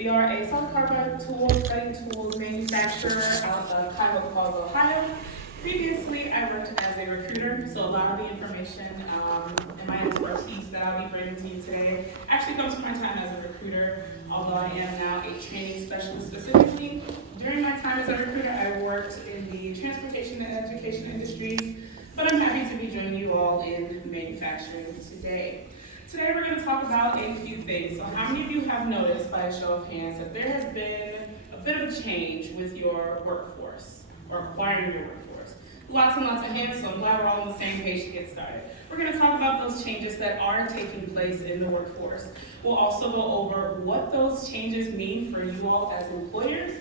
We are a solid carbide tools, cutting tools manufacturer out of KYOCERA, Ohio. Previously, I worked as a recruiter, so a lot of the information and my expertise that I'll be bringing to you today actually comes from my time as a recruiter, although I am now a training specialist specifically. During my time as a recruiter, I worked in the transportation and education industries, but I'm happy to be joining you all in manufacturing today. Today we're going to talk about a few things. So how many of you have noticed, by a show of hands, that there has been a bit of a change with your workforce, or acquiring your workforce? Lots and lots of hands, so I'm glad we're all on the same page to get started. We're going to talk about those changes that are taking place in the workforce. We'll also go over what those changes mean for you all as employers.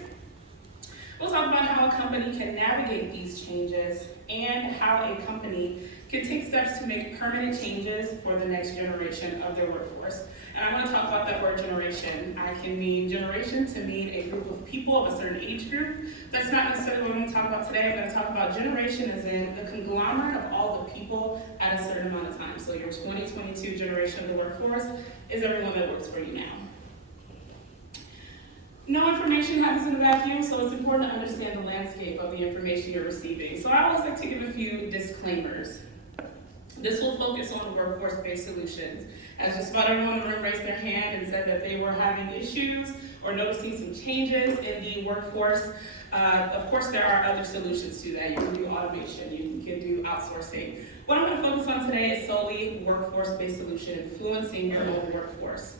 We'll talk about how a company can navigate these changes and how a company can take steps to make permanent changes for the next generation of their workforce. And I want to talk about that word generation. I can mean generation to mean a group of people of a certain age group. That's not necessarily what I'm going to talk about today. I'm going to talk about generation as in the conglomerate of all the people at a certain amount of time. So your 2022 generation of the workforce is everyone that works for you now. No information happens in a vacuum, so it's important to understand the landscape of the information you're receiving. So I always like to give a few disclaimers. This will focus on workforce-based solutions. As just about everyone in the room raised their hand and said that they were having issues or noticing some changes in the workforce, of course there are other solutions to that. You can do automation, you can do outsourcing. What I'm going to focus on today is solely workforce-based solution influencing your own workforce.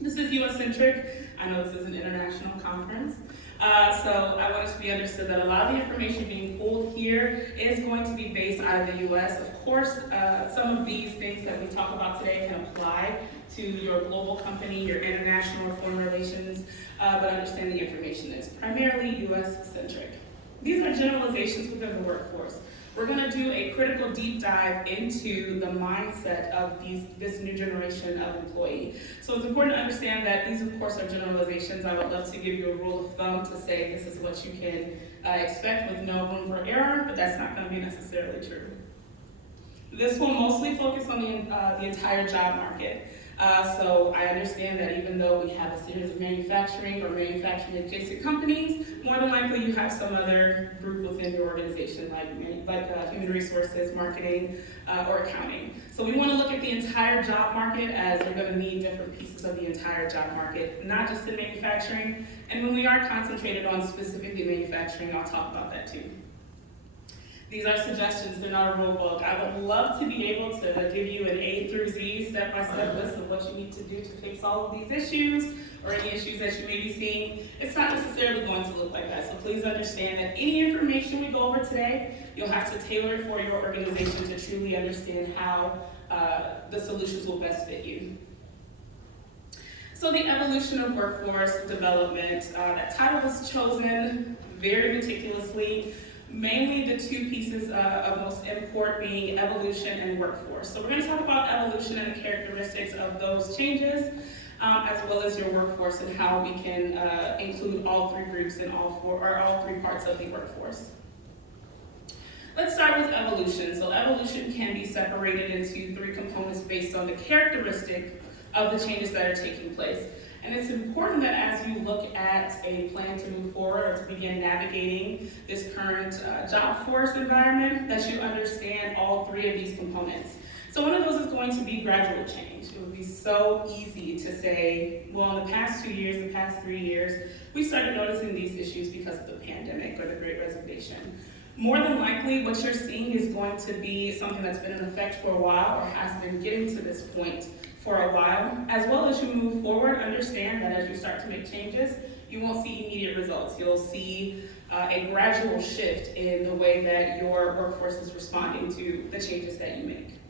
This is US-centric. I know this is an international conference. So I want it to be understood that a lot of the information being pulled here is going to be based out of the US. Of course, some of these things that we talk about today can apply to your global company, your international or foreign relations, but understand the information is primarily US-centric. These are generalizations within the workforce. We're going to do a critical deep dive into the mindset of this new generation of employee. So it's important to understand that these, of course, are generalizations. I would love to give you a rule of thumb to say this is what you can expect with no room for error, but that's not going to be necessarily true. This will mostly focus on the entire job market. So I understand that even though we have a series of manufacturing or manufacturing adjacent companies, more than likely you have some other group within your organization like human resources, marketing, or accounting. So we want to look at the entire job market as we're going to need different pieces of the entire job market, not just in manufacturing. And when we are concentrated on specifically manufacturing, I'll talk about that too. These are suggestions, they're not a rule book. I would love to be able to give you an A through Z step-by-step list of what you need to do to fix all of these issues or any issues that you may be seeing. It's not necessarily going to look like that. So please understand that any information we go over today, you'll have to tailor it for your organization to truly understand how the solutions will best fit you. So the evolution of workforce development, that title was chosen very meticulously. Mainly the two pieces of most import being evolution and workforce. So we're going to talk about evolution and the characteristics of those changes, as well as your workforce and how we can include all three groups and all three parts of the workforce. Let's start with evolution. So evolution can be separated into three components based on the characteristic of the changes that are taking place. And it's important that as you look at a plan to move forward or to begin navigating this current job force environment, that you understand all three of these components. So one of those is going to be gradual change. It would be so easy to say, well, in the past 2 years, the past 3 years, we started noticing these issues because of the pandemic or the Great Resignation. More than likely, what you're seeing is going to be something that's been in effect for a while or has been getting to this point for a while. As well as you move forward, understand that as you start to make changes, you won't see immediate results. You'll see a gradual shift in the way that your workforce is responding to the changes that you make.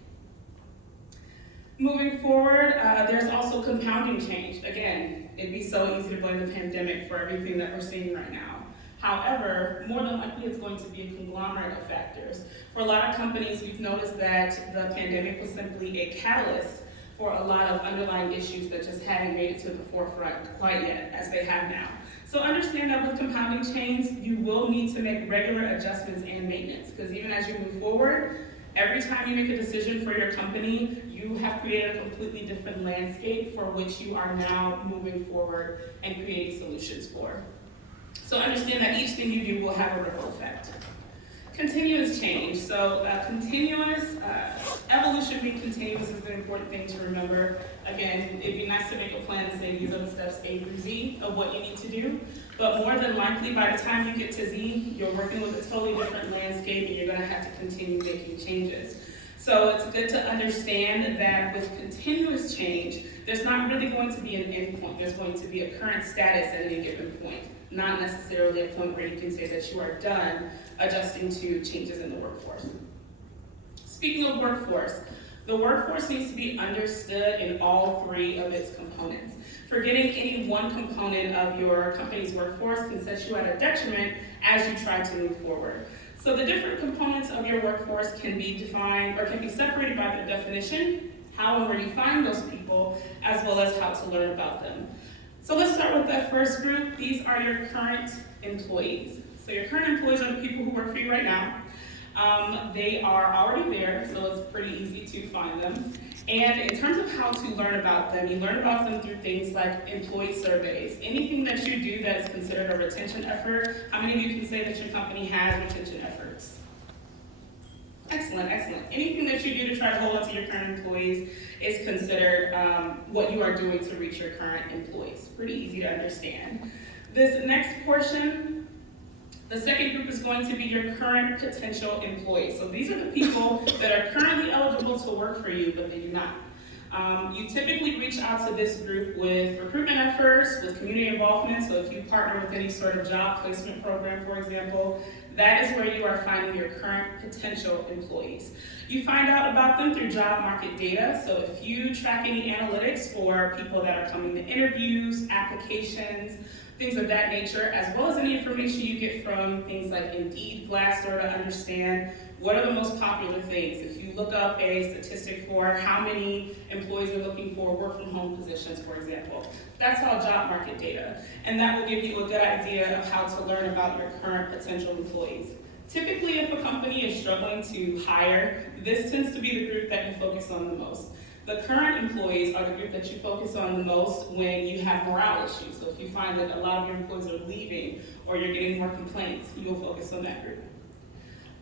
Moving forward, there's also compounding change. Again, it'd be so easy to blame the pandemic for everything that we're seeing right now. However, more than likely it's going to be a conglomerate of factors. For a lot of companies, we've noticed that the pandemic was simply a catalyst for a lot of underlying issues that just haven't made it to the forefront quite yet, as they have now. So understand that with compounding change, you will need to make regular adjustments and maintenance, because even as you move forward, every time you make a decision for your company, you You have created a completely different landscape for which you are now moving forward and creating solutions for. So understand that each thing you do will have a ripple effect. Continuous change. So continuous, evolution being continuous is an important thing to remember. Again, it'd be nice to make a plan and say these are the steps A through Z of what you need to do. But more than likely, by the time you get to Z, you're working with a totally different landscape and you're gonna have to continue making changes. So it's good to understand that with continuous change, there's not really going to be an end point. There's going to be a current status at any given point, not necessarily a point where you can say that you are done adjusting to changes in the workforce. Speaking of workforce, the workforce needs to be understood in all three of its components. Forgetting any one component of your company's workforce can set you at a detriment as you try to move forward. So the different components of your workforce can be defined or can be separated by their definition, how and where you find those people, as well as how to learn about them. So let's start with that first group. These are your current employees. So your current employees are the people who work for you right now. They are already there, so it's pretty easy to find them. And in terms of how to learn about them, you learn about them through things like employee surveys. Anything that you do that is considered a retention effort. How many of you can say that your company has retention efforts? Excellent, excellent. Anything that you do to try to hold on to your current employees is considered what you are doing to reach your current employees. Pretty easy to understand. This next portion, the second group is going to be your current potential employees. So these are the people that are currently eligible to work for you, but they do not. You typically reach out to this group with recruitment efforts, with community involvement. So if you partner with any sort of job placement program, for example, that is where you are finding your current potential employees. You find out about them through job market data. So if you track any analytics for people that are coming to interviews, applications, things of that nature, as well as any information you get from things like Indeed, Glassdoor to understand what are the most popular things. If you look up a statistic for how many employees are looking for work from home positions, for example, that's all job market data. And that will give you a good idea of how to learn about your current potential employees. Typically, if a company is struggling to hire, this tends to be the group that you focus on the most. The current employees are the group that you focus on the most when you have morale issues. So if you find that a lot of your employees are leaving or you're getting more complaints, you will focus on that group.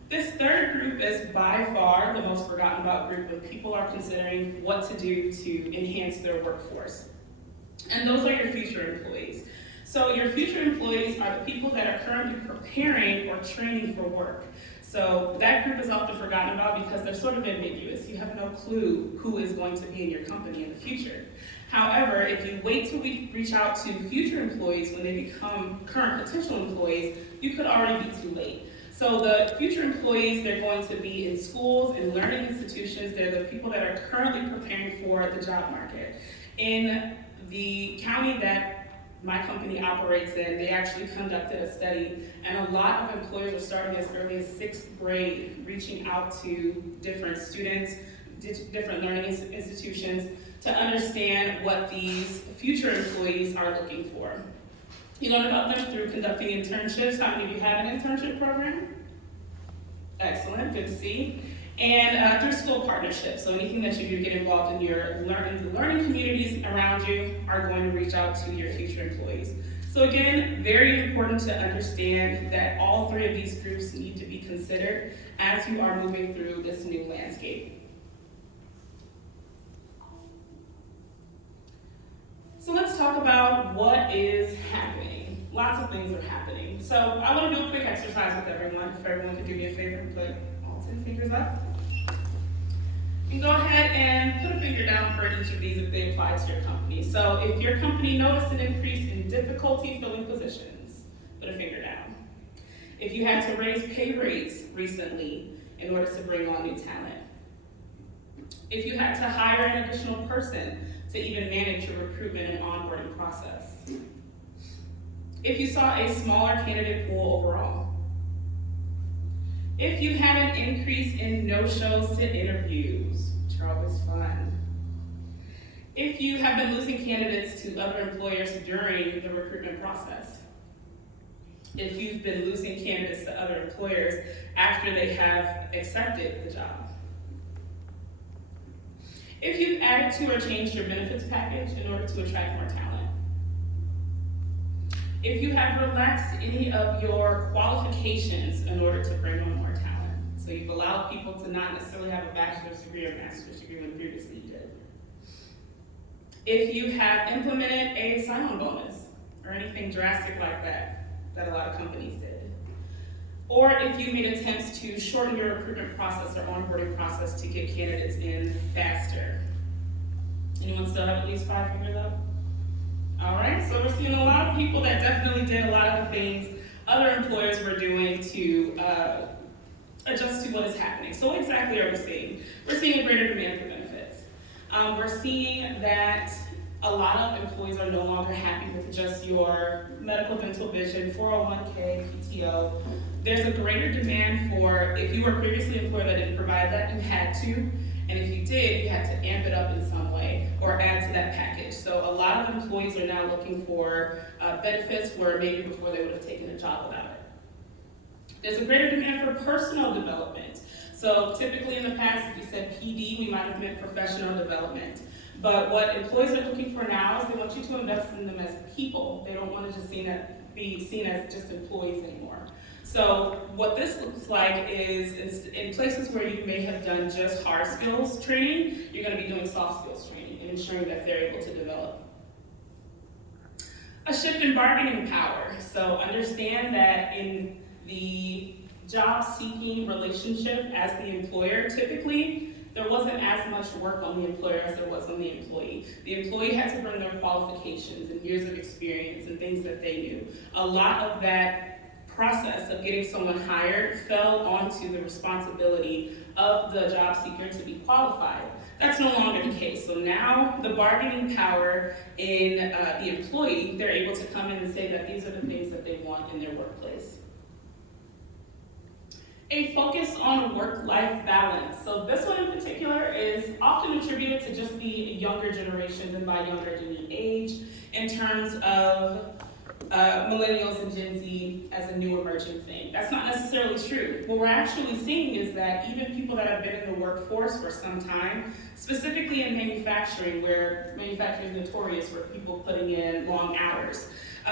This third group is by far the most forgotten about group when people are considering what to do to enhance their workforce. And those are your future employees. So your future employees are the people that are currently preparing or training for work. So that group is often forgotten about because they're sort of ambiguous. You have no clue who is going to be in your company in the future. However, if you wait till we reach out to future employees when they become current potential employees, you could already be too late. So the future employees, they're going to be in schools and learning institutions. They're the people that are currently preparing for the job market. In the county that my company operates in, they actually conducted a study, and a lot of employers are starting as early as 6th grade, reaching out to different students, different learning institutions to understand what these future employees are looking for. You learn about them through conducting internships. How many of you have an internship program? Excellent, good to see. And through school partnerships. So anything that you do get involved in your learning communities around you are going to reach out to your future employees. So again, very important to understand that all three of these groups need to be considered as you are moving through this new landscape. So let's talk about what is happening. Lots of things are happening. So I want to do a quick exercise with everyone. If everyone could do me a favor and put all 10 fingers up. And go ahead and put a finger down for each of these if they apply to your company. So if your company noticed an increase in difficulty filling positions, put a finger down. If you had to raise pay rates recently in order to bring on new talent. If you had to hire an additional person to even manage your recruitment and onboarding process. If you saw a smaller candidate pool overall. If you had an increase in no-shows to interviews, which are always fun. If you have been losing candidates to other employers during the recruitment process. If you've been losing candidates to other employers after they have accepted the job. If you've added to or changed your benefits package in order to attract more talent. If you have relaxed any of your qualifications in order to bring on more talent. So you've allowed people to not necessarily have a bachelor's degree or master's degree when previously you did. If you have implemented a sign-on bonus or anything drastic like that a lot of companies did. Or if you made attempts to shorten your recruitment process or onboarding process to get candidates in faster. Anyone still have at least 5 fingers up? All right, so we're seeing a lot of people that definitely did a lot of the things other employers were doing to adjust to what is happening. So what exactly are we seeing? We're seeing a greater demand for benefits. We're seeing that a lot of employees are no longer happy with just your medical, dental, vision, 401k, PTO. There's a greater demand for, if you were previously employed that didn't provide that, you had to. And if you did, you had to amp it up in some way or add to that package. So a lot of employees are now looking for benefits where maybe before they would have taken a job without it. There's a greater demand for personal development. So typically in the past, if you said PD, we might have meant professional development. But what employees are looking for now is they want you to invest in them as people. They don't want to just be seen as just employees anymore. So what this looks like is in places where you may have done just hard skills training, you're going to be doing soft skills training and ensuring that they're able to develop. A shift in bargaining power. So understand that in the job-seeking relationship as the employer, typically, there wasn't as much work on the employer as there was on the employee. The employee had to bring their qualifications and years of experience and things that they knew. A lot of that process of getting someone hired fell onto the responsibility of the job seeker to be qualified. That's no longer the case. So now the bargaining power in the employee, they're able to come in and say that these are the things that they want in their workplace. A focus on work-life balance. So this one in particular is often attributed to just the younger generation, and by younger do mean age, in terms of millennials and Gen Z as a new emerging thing. That's not necessarily true. What we're actually seeing is that even people that have been in the workforce for some time, specifically in manufacturing, where manufacturing is notorious for people putting in long hours,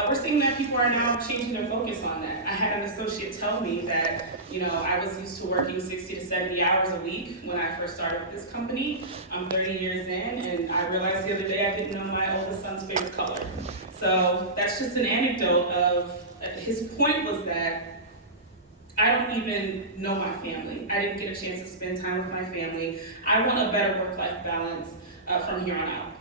we're seeing that people are now changing their focus on that. I had an associate tell me that, I was used to working 60 to 70 hours a week when I first started with this company. I'm 30 years in, and I realized the other day I didn't know my oldest son's favorite color. So that's just an anecdote of, his point was that I don't even know my family. I didn't get a chance to spend time with my family. I want a better work-life balance from here on out.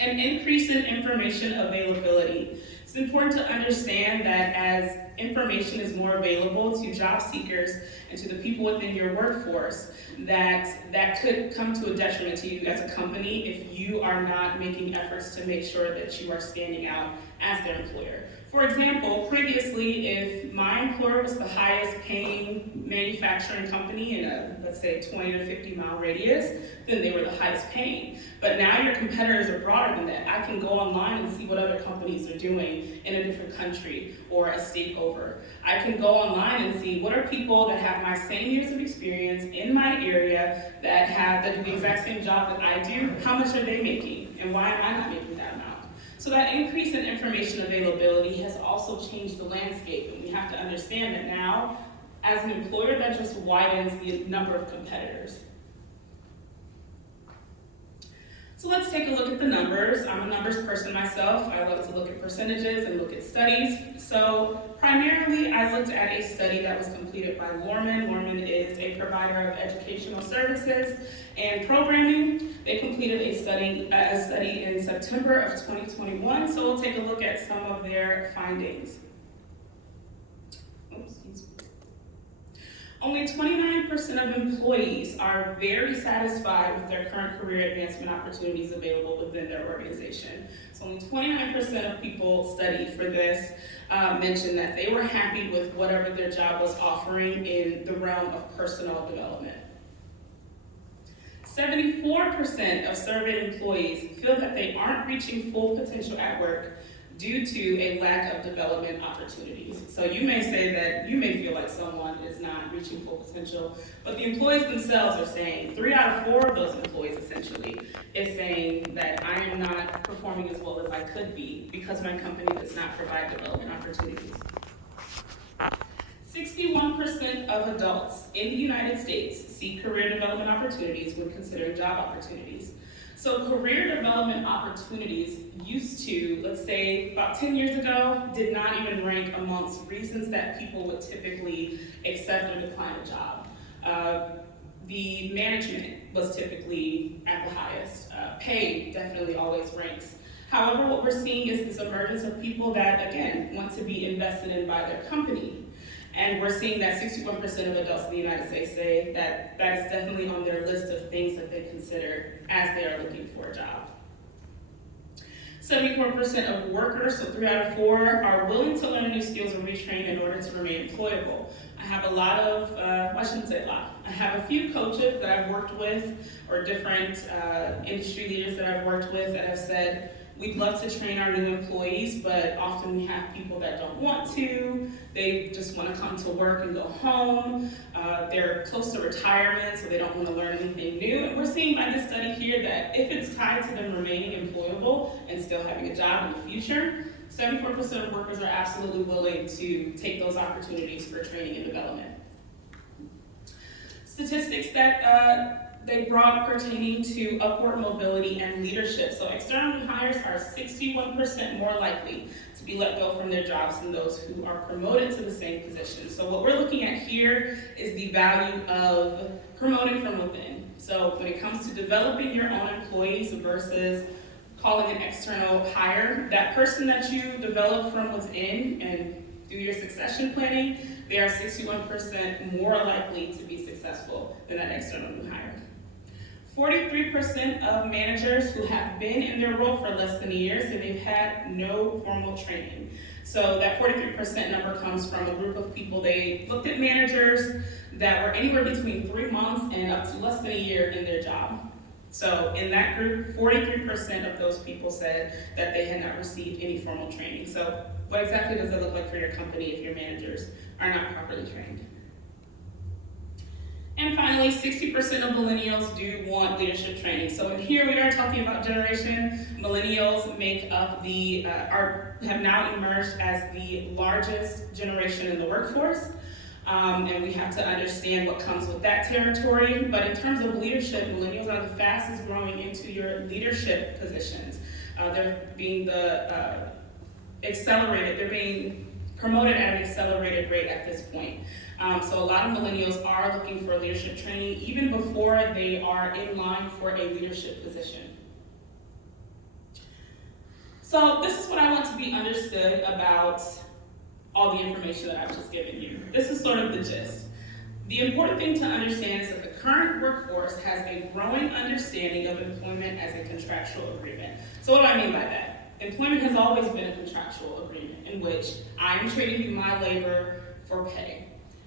An increase in information availability. It's important to understand that as information is more available to job seekers and to the people within your workforce, that could come to a detriment to you as a company if you are not making efforts to make sure that you are standing out as their employer. For example, previously, if my employer was the highest paying manufacturing company in a, let's say, 20 to 50 mile radius, then they were the highest paying. But now your competitors are broader than that. I can go online and see what other companies are doing in a different country or a state over. I can go online and see what are people that have my same years of experience in my area that do the exact same job that I do, how much are they making, and why am I not making that amount? So that increase in information availability has also changed the landscape, and we have to understand that now, as an employer, that just widens the number of competitors. So let's take a look at the numbers. I'm a numbers person myself. I love to look at percentages and look at studies. So primarily, I looked at a study that was completed by Lorman. Lorman is a provider of educational services and programming. They completed a study in September of 2021. So we'll take a look at some of their findings. Only 29% of employees are very satisfied with their current career advancement opportunities available within their organization. So only 29% of people studied for this mentioned that they were happy with whatever their job was offering in the realm of personal development. 74% of surveyed employees feel that they aren't reaching full potential at work due to a lack of development opportunities. So you may say that you may feel like someone is not reaching full potential, but the employees themselves are saying, 3 out of 4 of those employees essentially is saying that I am not performing as well as I could be because my company does not provide development opportunities. 61% of adults in the United States seek career development opportunities when considering job opportunities. So career development opportunities used to, let's say about 10 years ago, did not even rank amongst reasons that people would typically accept or decline a job. The management was typically at the highest. Pay definitely always ranks. However, what we're seeing is this emergence of people that, again, want to be invested in by their company. And we're seeing that 61% of adults in the United States say that that is definitely on their list of things that they consider as they are looking for a job. 74% of workers, so 3 out of 4, are willing to learn new skills or retrain in order to remain employable. I have a lot of, I shouldn't say a lot, I have a few coaches that I've worked with, or different industry leaders that I've worked with that have said, we'd love to train our new employees, but often we have people that don't want to. They just want to come to work and go home. They're close to retirement, so they don't want to learn anything new. And we're seeing by this study here that if it's tied to them remaining employable and still having a job in the future, 74% of workers are absolutely willing to take those opportunities for training and development. Statistics that they brought pertaining to upward mobility and leadership. So external hires are 61% more likely to be let go from their jobs than those who are promoted to the same position. So what we're looking at here is the value of promoting from within. So when it comes to developing your own employees versus calling an external hire, that person that you develop from within and do your succession planning, they are 61% more likely to be successful than that external new hire. 43% of managers who have been in their role for less than a year say they've had no formal training. So that 43% number comes from a group of people. They looked at managers that were anywhere between 3 months and up to less than a year in their job. So in that group, 43% of those people said that they had not received any formal training. So what exactly does that look like for your company if your managers are not properly trained? And finally, 60% of millennials do want leadership training. So in here we are talking about generation. Millennials make up have now emerged as the largest generation in the workforce. And we have to understand what comes with that territory. But in terms of leadership, millennials are the fastest growing into your leadership positions. They're being accelerated, they're being promoted at an accelerated rate at this point. So a lot of millennials are looking for leadership training even before they are in line for a leadership position. So this is what I want to be understood about all the information that I've just given you. This is sort of the gist. The important thing to understand is that the current workforce has a growing understanding of employment as a contractual agreement. So what do I mean by that? Employment has always been a contractual agreement in which I am trading you my labor for pay.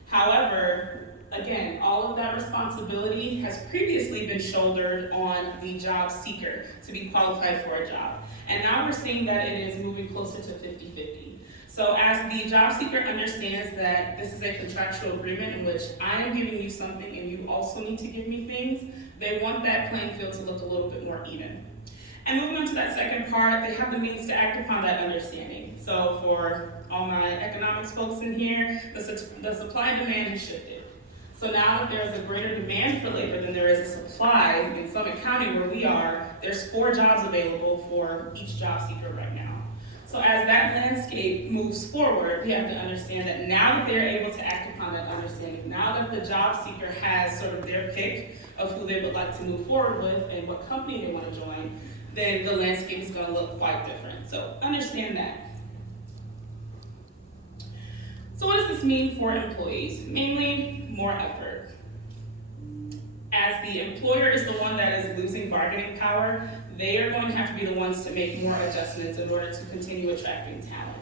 However, again, all of that responsibility has previously been shouldered on the job seeker to be qualified for a job. And now we're seeing that it is moving closer to 50-50. So as the job seeker understands that this is a contractual agreement in which I am giving you something and you also need to give me things, they want that playing field to look a little bit more even. And moving on to that second part, they have the means to act upon that understanding. So for all my economics folks in here, the supply and demand has shifted. So now that there's a greater demand for labor than there is a supply, in Summit County where we are, there's 4 jobs available for each job seeker right now. So as that landscape moves forward, we have to understand that now that they're able to act upon that understanding, now that the job seeker has sort of their pick of who they would like to move forward with and what company they want to join, then the landscape is going to look quite different. So understand that. So what does this mean for employees? Mainly more effort. As the employer is the one that is losing bargaining power, they are going to have to be the ones to make more adjustments in order to continue attracting talent.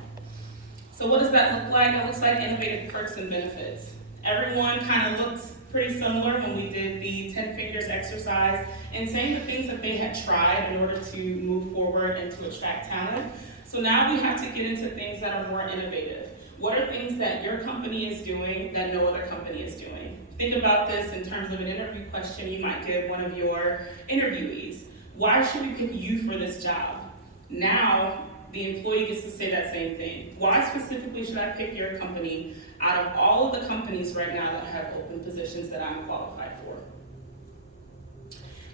So what does that look like? It looks like innovative perks and benefits. Everyone kind of looks pretty similar when we did the 10 fingers exercise and saying the things that they had tried in order to move forward and to attract talent. So now we have to get into things that are more innovative. What are things that your company is doing that no other company is doing? Think about this in terms of an interview question you might give one of your interviewees. Why should we pick you for this job? Now, the employee gets to say that same thing. Why specifically should I pick your company out of all of the companies right now that have open positions that I'm qualified for?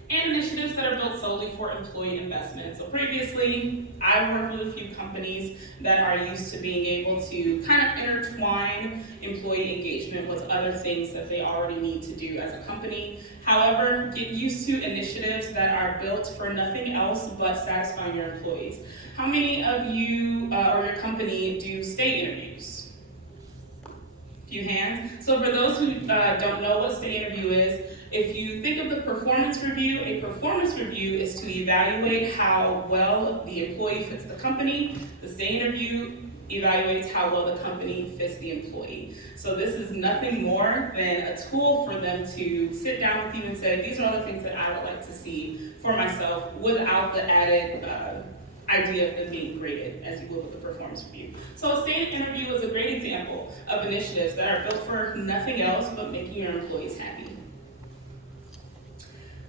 And initiatives that are built solely for employee investment. So previously, I've worked with a few companies that are used to being able to kind of intertwine employee engagement with other things that they already need to do as a company. However, get used to initiatives that are built for nothing else but satisfying your employees. How many of you or your company do stay interviews? A few hands. So for those who don't know what stay interview is, if you think of the performance review, a performance review is to evaluate how well the employee fits the company. The stay interview evaluates how well the company fits the employee. So this is nothing more than a tool for them to sit down with you and say, these are all the things that I would like to see for myself without the added idea of them being graded as you would with the performance review. So a stay interview is a great example of initiatives that are built for nothing else but making your employees happy.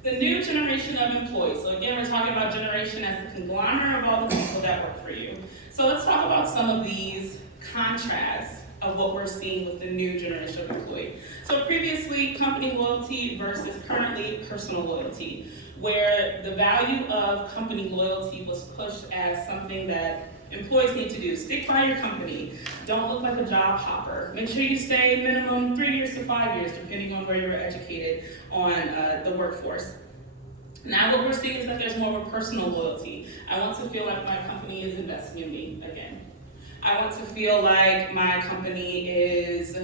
The new generation of employees. So again, we're talking about generation as the conglomerate of all the people that work for you. So let's talk about some of these contrasts of what we're seeing with the new generation of employee. So previously, company loyalty versus currently personal loyalty, where the value of company loyalty was pushed as something that employees need to do. Stick by your company. Don't look like a job hopper. Make sure you stay minimum 3 years to 5 years, depending on where you were educated on the workforce. Now what we're seeing is that there's more of a personal loyalty. I want to feel like my company is investing in me again. I want to feel like my company is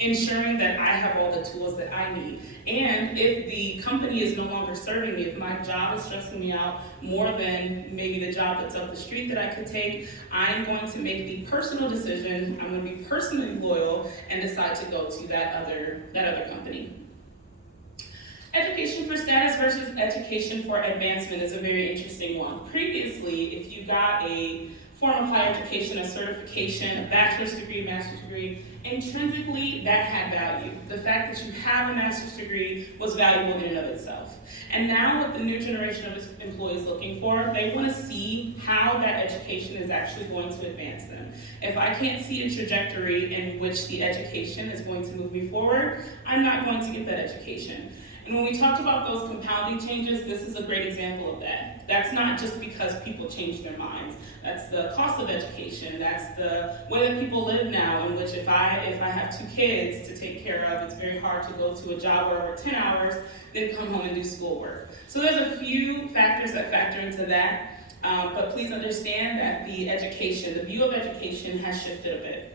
ensuring that I have all the tools that I need. And if the company is no longer serving me, if my job is stressing me out more than maybe the job that's up the street that I could take, I'm going to make the personal decision, I'm going to be personally loyal and decide to go to that other company. Education for status versus education for advancement is a very interesting one. Previously, if you got a form of higher education, a certification, a bachelor's degree, master's degree, intrinsically that had value. The fact that you have a master's degree was valuable in and of itself. And now what the new generation of employees looking for, they want to see how that education is actually going to advance them. If I can't see a trajectory in which the education is going to move me forward, I'm not going to get that education. And when we talked about those compounding changes, this is a great example of that. That's not just because people change their minds. That's the cost of education. That's the way that people live now, in which if I have 2 kids to take care of, it's very hard to go to a job where I work 10 hours, then come home and do schoolwork. So there's a few factors that factor into that, but please understand that the view of education has shifted a bit.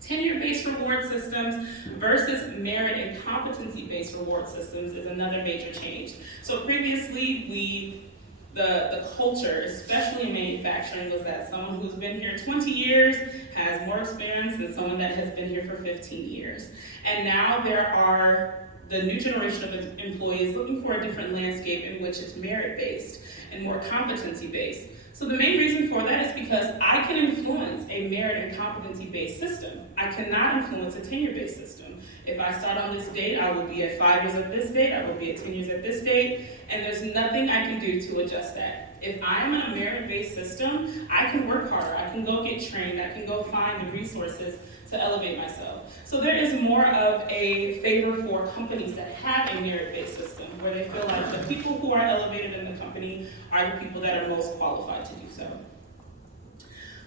Tenure-based reward systems versus merit and competency-based reward systems is another major change. So previously, the culture, especially in manufacturing, was that someone who's been here 20 years has more experience than someone that has been here for 15 years. And now there are the new generation of employees looking for a different landscape in which it's merit-based and more competency-based. So the main reason for that is because I can influence a merit and competency-based system. I cannot influence a tenure-based system. If I start on this date, I will be at 5 years at this date, I will be at 10 years at this date, and there's nothing I can do to adjust that. If I'm in a merit-based system, I can work harder, I can go get trained, I can go find the resources to elevate myself. So there is more of a favor for companies that have a merit-based system, where they feel like the people who are elevated in the company are the people that are most qualified to do so.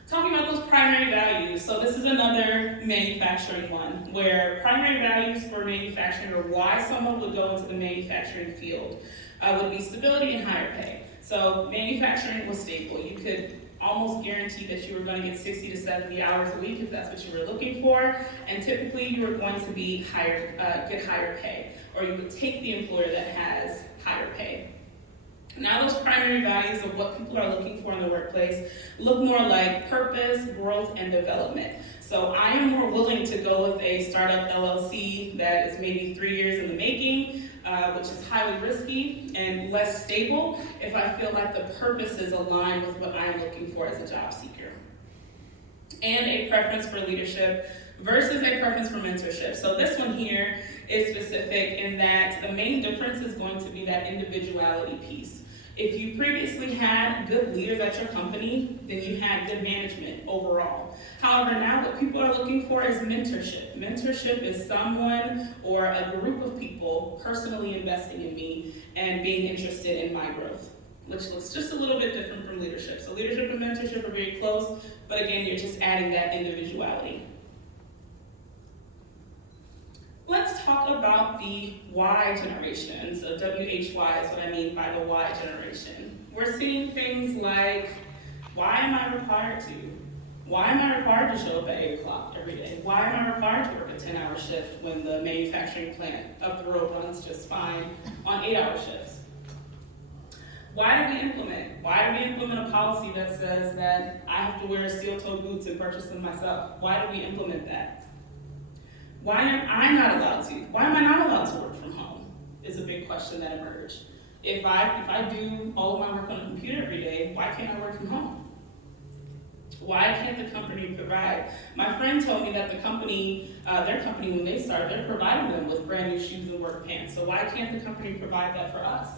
Talking about those primary values, so this is another manufacturing one, where primary values for manufacturing, or why someone would go into the manufacturing field, would be stability and higher pay. So manufacturing was stable. You could almost guarantee that you were going to get 60 to 70 hours a week if that's what you were looking for, and typically you were going to be get higher pay, or you would take the employer that has higher pay. Now those primary values of what people are looking for in the workplace look more like purpose, growth, and development. So I am more willing to go with a startup LLC that is maybe 3 years in the making, which is highly risky and less stable if I feel like the purpose is aligned with what I'm looking for as a job seeker. And a preference for leadership versus a preference for mentorship. So this one here is specific in that the main difference is going to be that individuality piece. If you previously had good leaders at your company, then you had good management overall. However, now what people are looking for is mentorship. Mentorship is someone or a group of people personally investing in me and being interested in my growth, which looks just a little bit different from leadership. So leadership and mentorship are very close, but again, you're just adding that individuality. Let's talk about the Y generation. So WHY is what I mean by the Y generation. We're seeing things like, why am I required to? Why am I required to show up at 8 o'clock every day? Why am I required to work a 10-hour shift when the manufacturing plant up the road runs just fine on 8-hour shifts? Why do we implement? Why do we implement a policy that says that I have to wear steel-toed boots and purchase them myself? Why do we implement that? Why am I not allowed to? Why am I not allowed to work from home? Is a big question that emerged. If I do all of my work on a computer every day, why can't I work from home? Why can't the company provide? My friend told me that the company, their company, when they started, they're providing them with brand new shoes and work pants. So why can't the company provide that for us?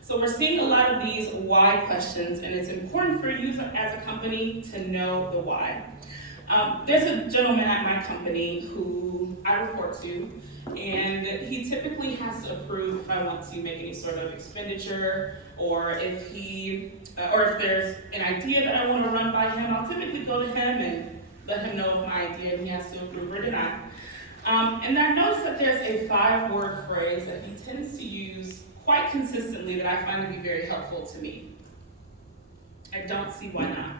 So we're seeing a lot of these why questions, and it's important for you as a company to know the why. There's a gentleman at my company who I report to, and he typically has to approve if I want to make any sort of expenditure, or if there's an idea that I want to run by him, I'll typically go to him and let him know of my idea, and he has to approve or deny. And I noticed that there's a 5-word phrase that he tends to use quite consistently that I find to be very helpful to me. I don't see why not.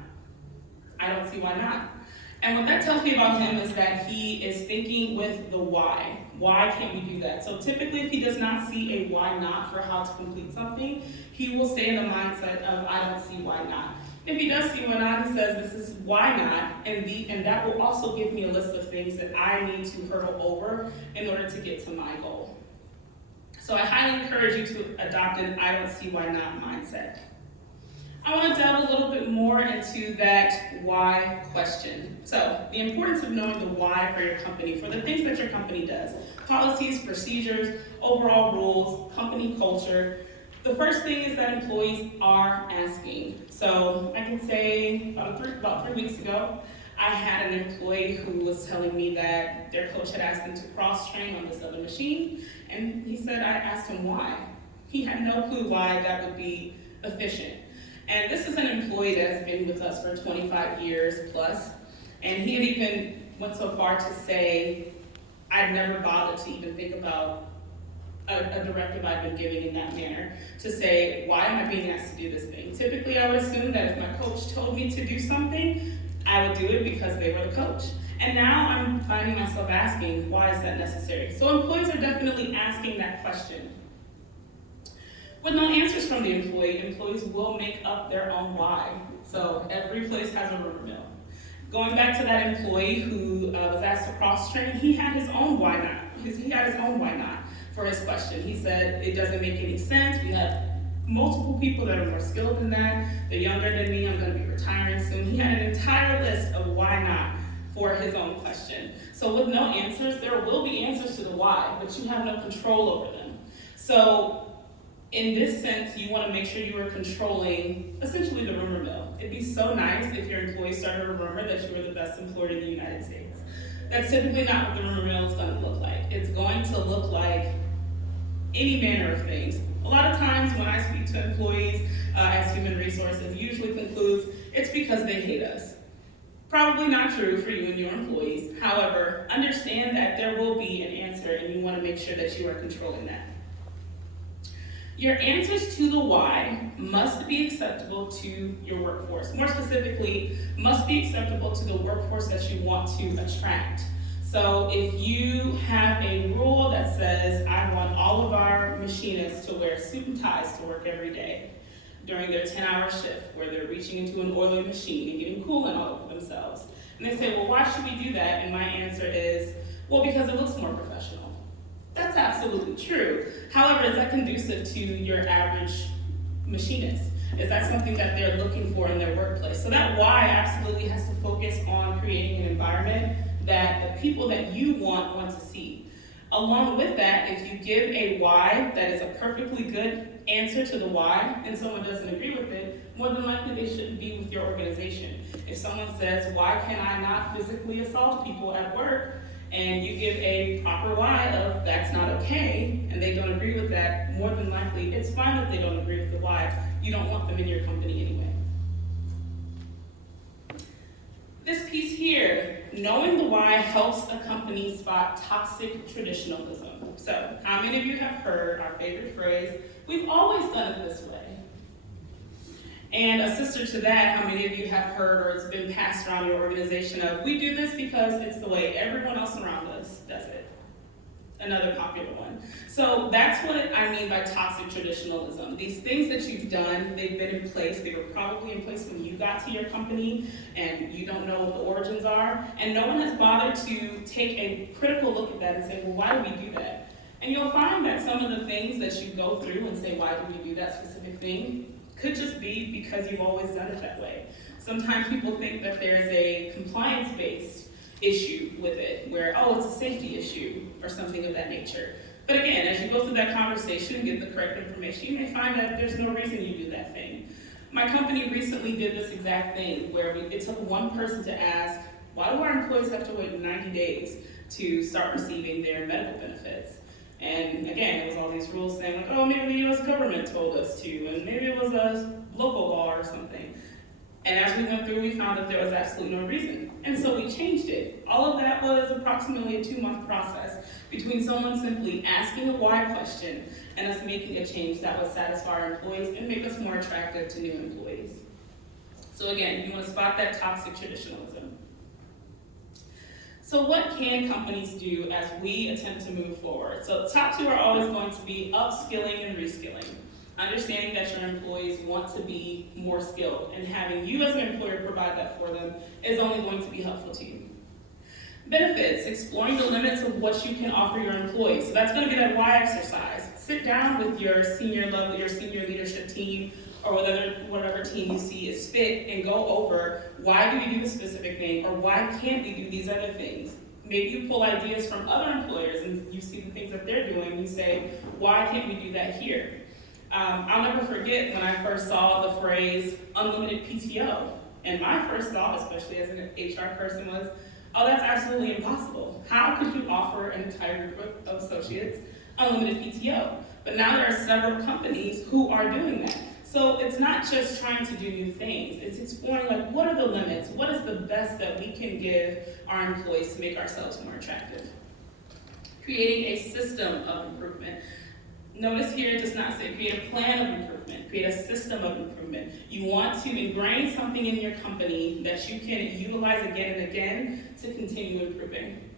I don't see why not. And what that tells me about him is that he is thinking with the why. Why can't we do that? So typically if he does not see a why not for how to complete something, he will stay in the mindset of I don't see why not. If he does see why not, he says this is why not, and that will also give me a list of things that I need to hurdle over in order to get to my goal. So I highly encourage you to adopt an I don't see why not mindset. I want to delve a little bit more into that why question. So the importance of knowing the why for your company, for the things that your company does. Policies, procedures, overall rules, company culture. The first thing is that employees are asking. So I can say about 3 weeks ago, I had an employee who was telling me that their coach had asked them to cross-train on this other machine, and he said I asked him why. He had no clue why that would be efficient. And this is an employee that has been with us for 25 years plus, and he had even went so far to say, I'd never bothered to even think about a directive I've been giving in that manner, to say, why am I being asked to do this thing? Typically, I would assume that if my coach told me to do something, I would do it because they were the coach. And now I'm finding myself asking, why is that necessary? So employees are definitely asking that question. With no answers from the employee, employees will make up their own why. So every place has a rumor mill. Going back to that employee who was asked to cross-train, he had his own why not. He had his own why not for his question. He said, it doesn't make any sense. We have multiple people that are more skilled than that. They're younger than me. I'm going to be retiring soon. He had an entire list of why not for his own question. So with no answers, there will be answers to the why, but you have no control over them. So in this sense, you want to make sure you are controlling essentially the rumor mill. It'd be so nice if your employees started a rumor that you were the best employer in the United States. That's typically not what the rumor mill is going to look like. It's going to look like any manner of things. A lot of times when I speak to employees as human resources, usually concludes it's because they hate us. Probably not true for you and your employees. However, understand that there will be an answer, and you want to make sure that you are controlling that. Your answers to the why must be acceptable to your workforce. More specifically, must be acceptable to the workforce that you want to attract. So if you have a rule that says, I want all of our machinists to wear suit and ties to work every day during their 10-hour shift, where they're reaching into an oily machine and getting coolant all over themselves. And they say, well, why should we do that? And my answer is, well, because it looks more professional. That's That's absolutely true. However, is that conducive to your average machinist? Is that something that they're looking for in their workplace? So that why absolutely has to focus on creating an environment that the people that you want to see. Along with that, if you give a why that is a perfectly good answer to the why, and someone doesn't agree with it, more than likely they shouldn't be with your organization. If someone says, why can I not physically assault people at work? And you give a proper why of that's not okay, and they don't agree with that, more than likely it's fine that they don't agree with the why. You don't want them in your company anyway. This piece here, knowing the why helps a company spot toxic traditionalism. So, how many of you have heard our favorite phrase, we've always done it this way? And a sister to that, how many of you have heard or it's been passed around your organization of, we do this because it's the way everyone else around us does it? Another popular one. So that's what I mean by toxic traditionalism. These things that you've done, they've been in place, they were probably in place when you got to your company and you don't know what the origins are, and no one has bothered to take a critical look at that and say, well, why do we do that? And you'll find that some of the things that you go through and say, why do we do that specific thing, could just be because you've always done it that way. Sometimes people think that there's a compliance-based issue with it, where, oh, it's a safety issue or something of that nature. But again, as you go through that conversation and get the correct information, you may find that there's no reason you do that thing. My company recently did this exact thing where it took one person to ask, why do our employees have to wait 90 days to start receiving their medical benefits? And again, it was all these rules saying like, oh, maybe the US government told us to, and maybe it was a local law or something. And as we went through, we found that there was absolutely no reason. And so we changed it. All of that was approximately a 2-month process between someone simply asking a why question and us making a change that would satisfy our employees and make us more attractive to new employees. So again, you want to spot that toxic traditionalism. So what can companies do as we attempt to move forward? So the top two are always going to be upskilling and reskilling. Understanding that your employees want to be more skilled, and having you as an employer provide that for them is only going to be helpful to you. Benefits, exploring the limits of what you can offer your employees. So that's going to be that why exercise. Sit down with your senior leadership team, or whatever team you see is fit, and go over why do we do this specific thing, or why can't we do these other things. Maybe you pull ideas from other employers and you see the things that they're doing, and you say, why can't we do that here? I'll never forget when I first saw the phrase unlimited PTO. And my first thought, especially as an HR person, was, oh, that's absolutely impossible. How could you offer an entire group of associates unlimited PTO? But now there are several companies who are doing that. So it's not just trying to do new things, it's exploring like, what are the limits? What is the best that we can give our employees to make ourselves more attractive? Creating a system of improvement. Notice here it does not say create a plan of improvement, create a system of improvement. You want to ingrain something in your company that you can utilize again and again to continue improving.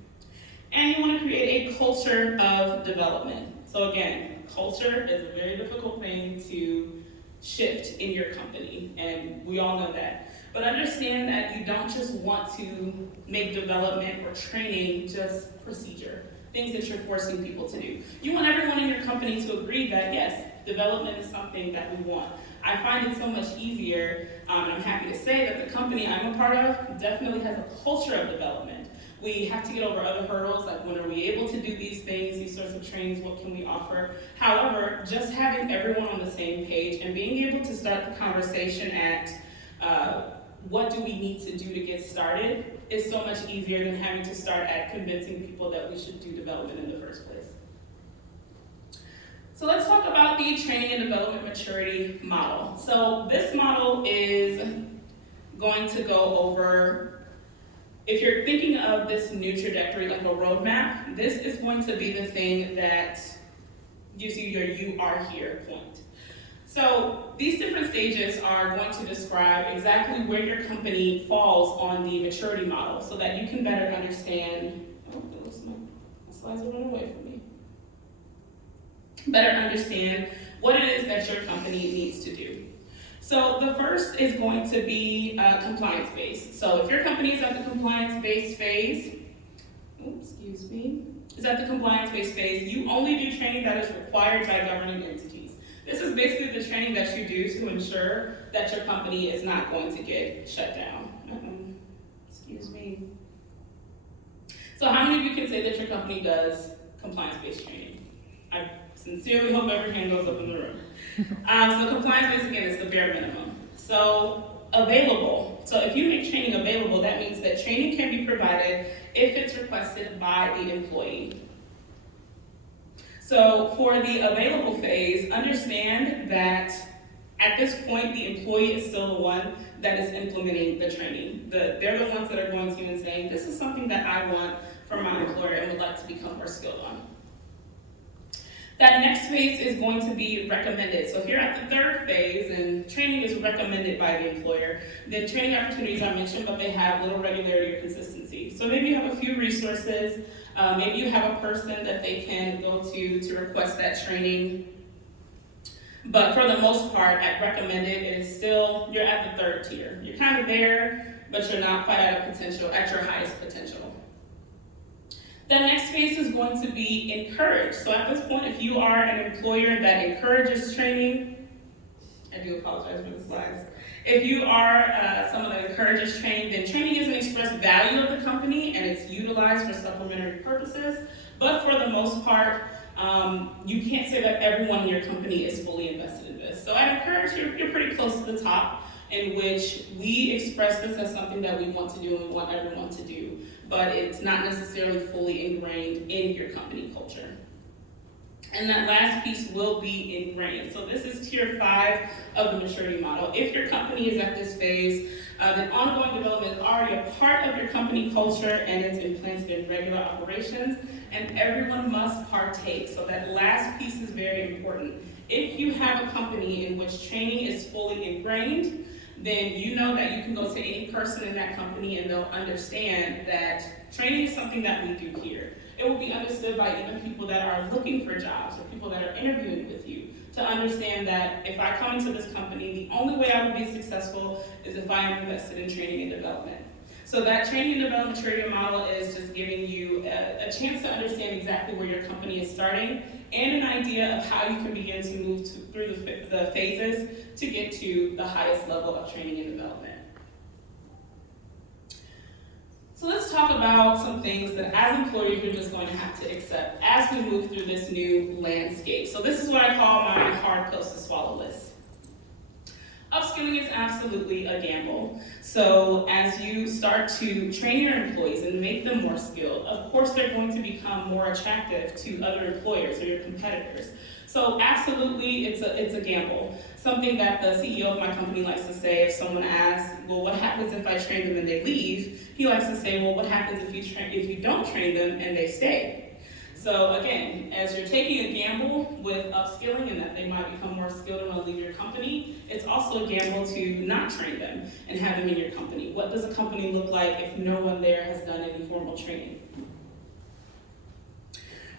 And you want to create a culture of development. So again, culture is a very difficult thing to shift in your company, and we all know that. But understand that you don't just want to make development or training just procedure. Things that you're forcing people to do. You want everyone in your company to agree that, yes, development is something that we want. I find it so much easier, and I'm happy to say that the company I'm a part of definitely has a culture of development. We have to get over other hurdles, like when are we able to do these things, these sorts of trainings, what can we offer? However, just having everyone on the same page and being able to start the conversation at what do we need to do to get started is so much easier than having to start at convincing people that we should do development in the first place. So let's talk about the training and development maturity model. So this model is going to go over, if you're thinking of this new trajectory like a roadmap, this is going to be the thing that gives you your "you are here" point. So these different stages are going to describe exactly where your company falls on the maturity model so that you can better understand, oh, that looks like my slides are running away from me. Better understand what it is that your company needs to do. So the first is going to be compliance-based. So if your company is at the compliance-based phase, is at the compliance-based phase, you only do training that is required by governing entities. This is basically the training that you do to ensure that your company is not going to get shut down. Excuse me. So how many of you can say that your company does compliance-based training? I sincerely hope every hand goes up in the room. So compliance-based, again, is the bare minimum. So available. So if you make training available, that means that training can be provided if it's requested by the employee. So for the available phase, understand that at this point, the employee is still the one that is implementing the training. They're the ones that are going to you and saying, this is something that I want from my employer and would like to become more skilled on. That next phase is going to be recommended. So if you're at the third phase and training is recommended by the employer, the training opportunities I mentioned, but they have little regularity or consistency. So maybe you have a few resources, maybe you have a person that they can go to request that training. But for the most part, at recommended, it is still, you're at the third tier. You're kind of there, but you're not quite at your highest potential. The next phase is going to be encouraged. So at this point, if you are an employer that encourages training, I do apologize for the slides. If you are someone that encourages training, then training is an expressed value of the company and it's utilized for supplementary purposes. But for the most part, you can't say that everyone in your company is fully invested in this. So I'd encourage you, you're pretty close to the top, in which we express this as something that we want to do and we want everyone to do, but it's not necessarily fully ingrained in your company culture. And that last piece will be ingrained. So this is tier 5 of the maturity model. If your company is at this phase, then ongoing development is already a part of your company culture and it's implanted in regular operations, and everyone must partake. So that last piece is very important. If you have a company in which training is fully ingrained, then you know that you can go to any person in that company and they'll understand that training is something that we do here. It will be understood by even people that are looking for jobs or people that are interviewing with you to understand that if I come into this company, the only way I would be successful is if I am invested in training and development. So that training and development maturity model is just giving you a chance to understand exactly where your company is starting and an idea of how you can begin to move through the phases to get to the highest level of training and development. So let's talk about some things that as employers you're just going to have to accept as we move through this new landscape. So this is what I call my hard pills to swallow list. Upskilling is absolutely a gamble. So as you start to train your employees and make them more skilled, of course they're going to become more attractive to other employers or your competitors. So absolutely, it's a gamble. Something that the CEO of my company likes to say, if someone asks, well, what happens if I train them and they leave? He likes to say, well, what happens if you don't train them and they stay? So again, as you're taking a gamble with upskilling and that they might become more skilled and will leave your company, it's also a gamble to not train them and have them in your company. What does a company look like if no one there has done any formal training?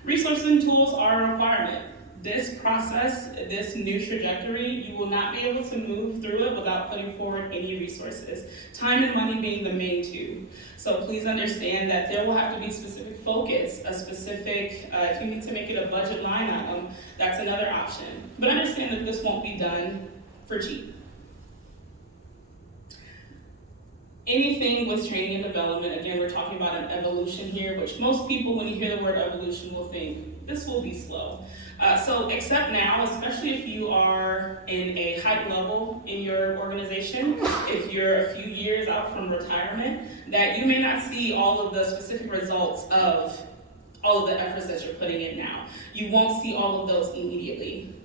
Resources and tools are a requirement. This process, this new trajectory, you will not be able to move through it without putting forward any resources. Time and money being the main two. So please understand that there will have to be specific focus, a specific, if you need to make it a budget line item, that's another option. But understand that this won't be done for cheap. Anything with training and development, again, we're talking about an evolution here, which most people, when you hear the word evolution, will think, this will be slow. So accept now, especially if you are in a high level in your organization, if you're a few years out from retirement, that you may not see all of the specific results of all of the efforts that you're putting in now. You won't see all of those immediately.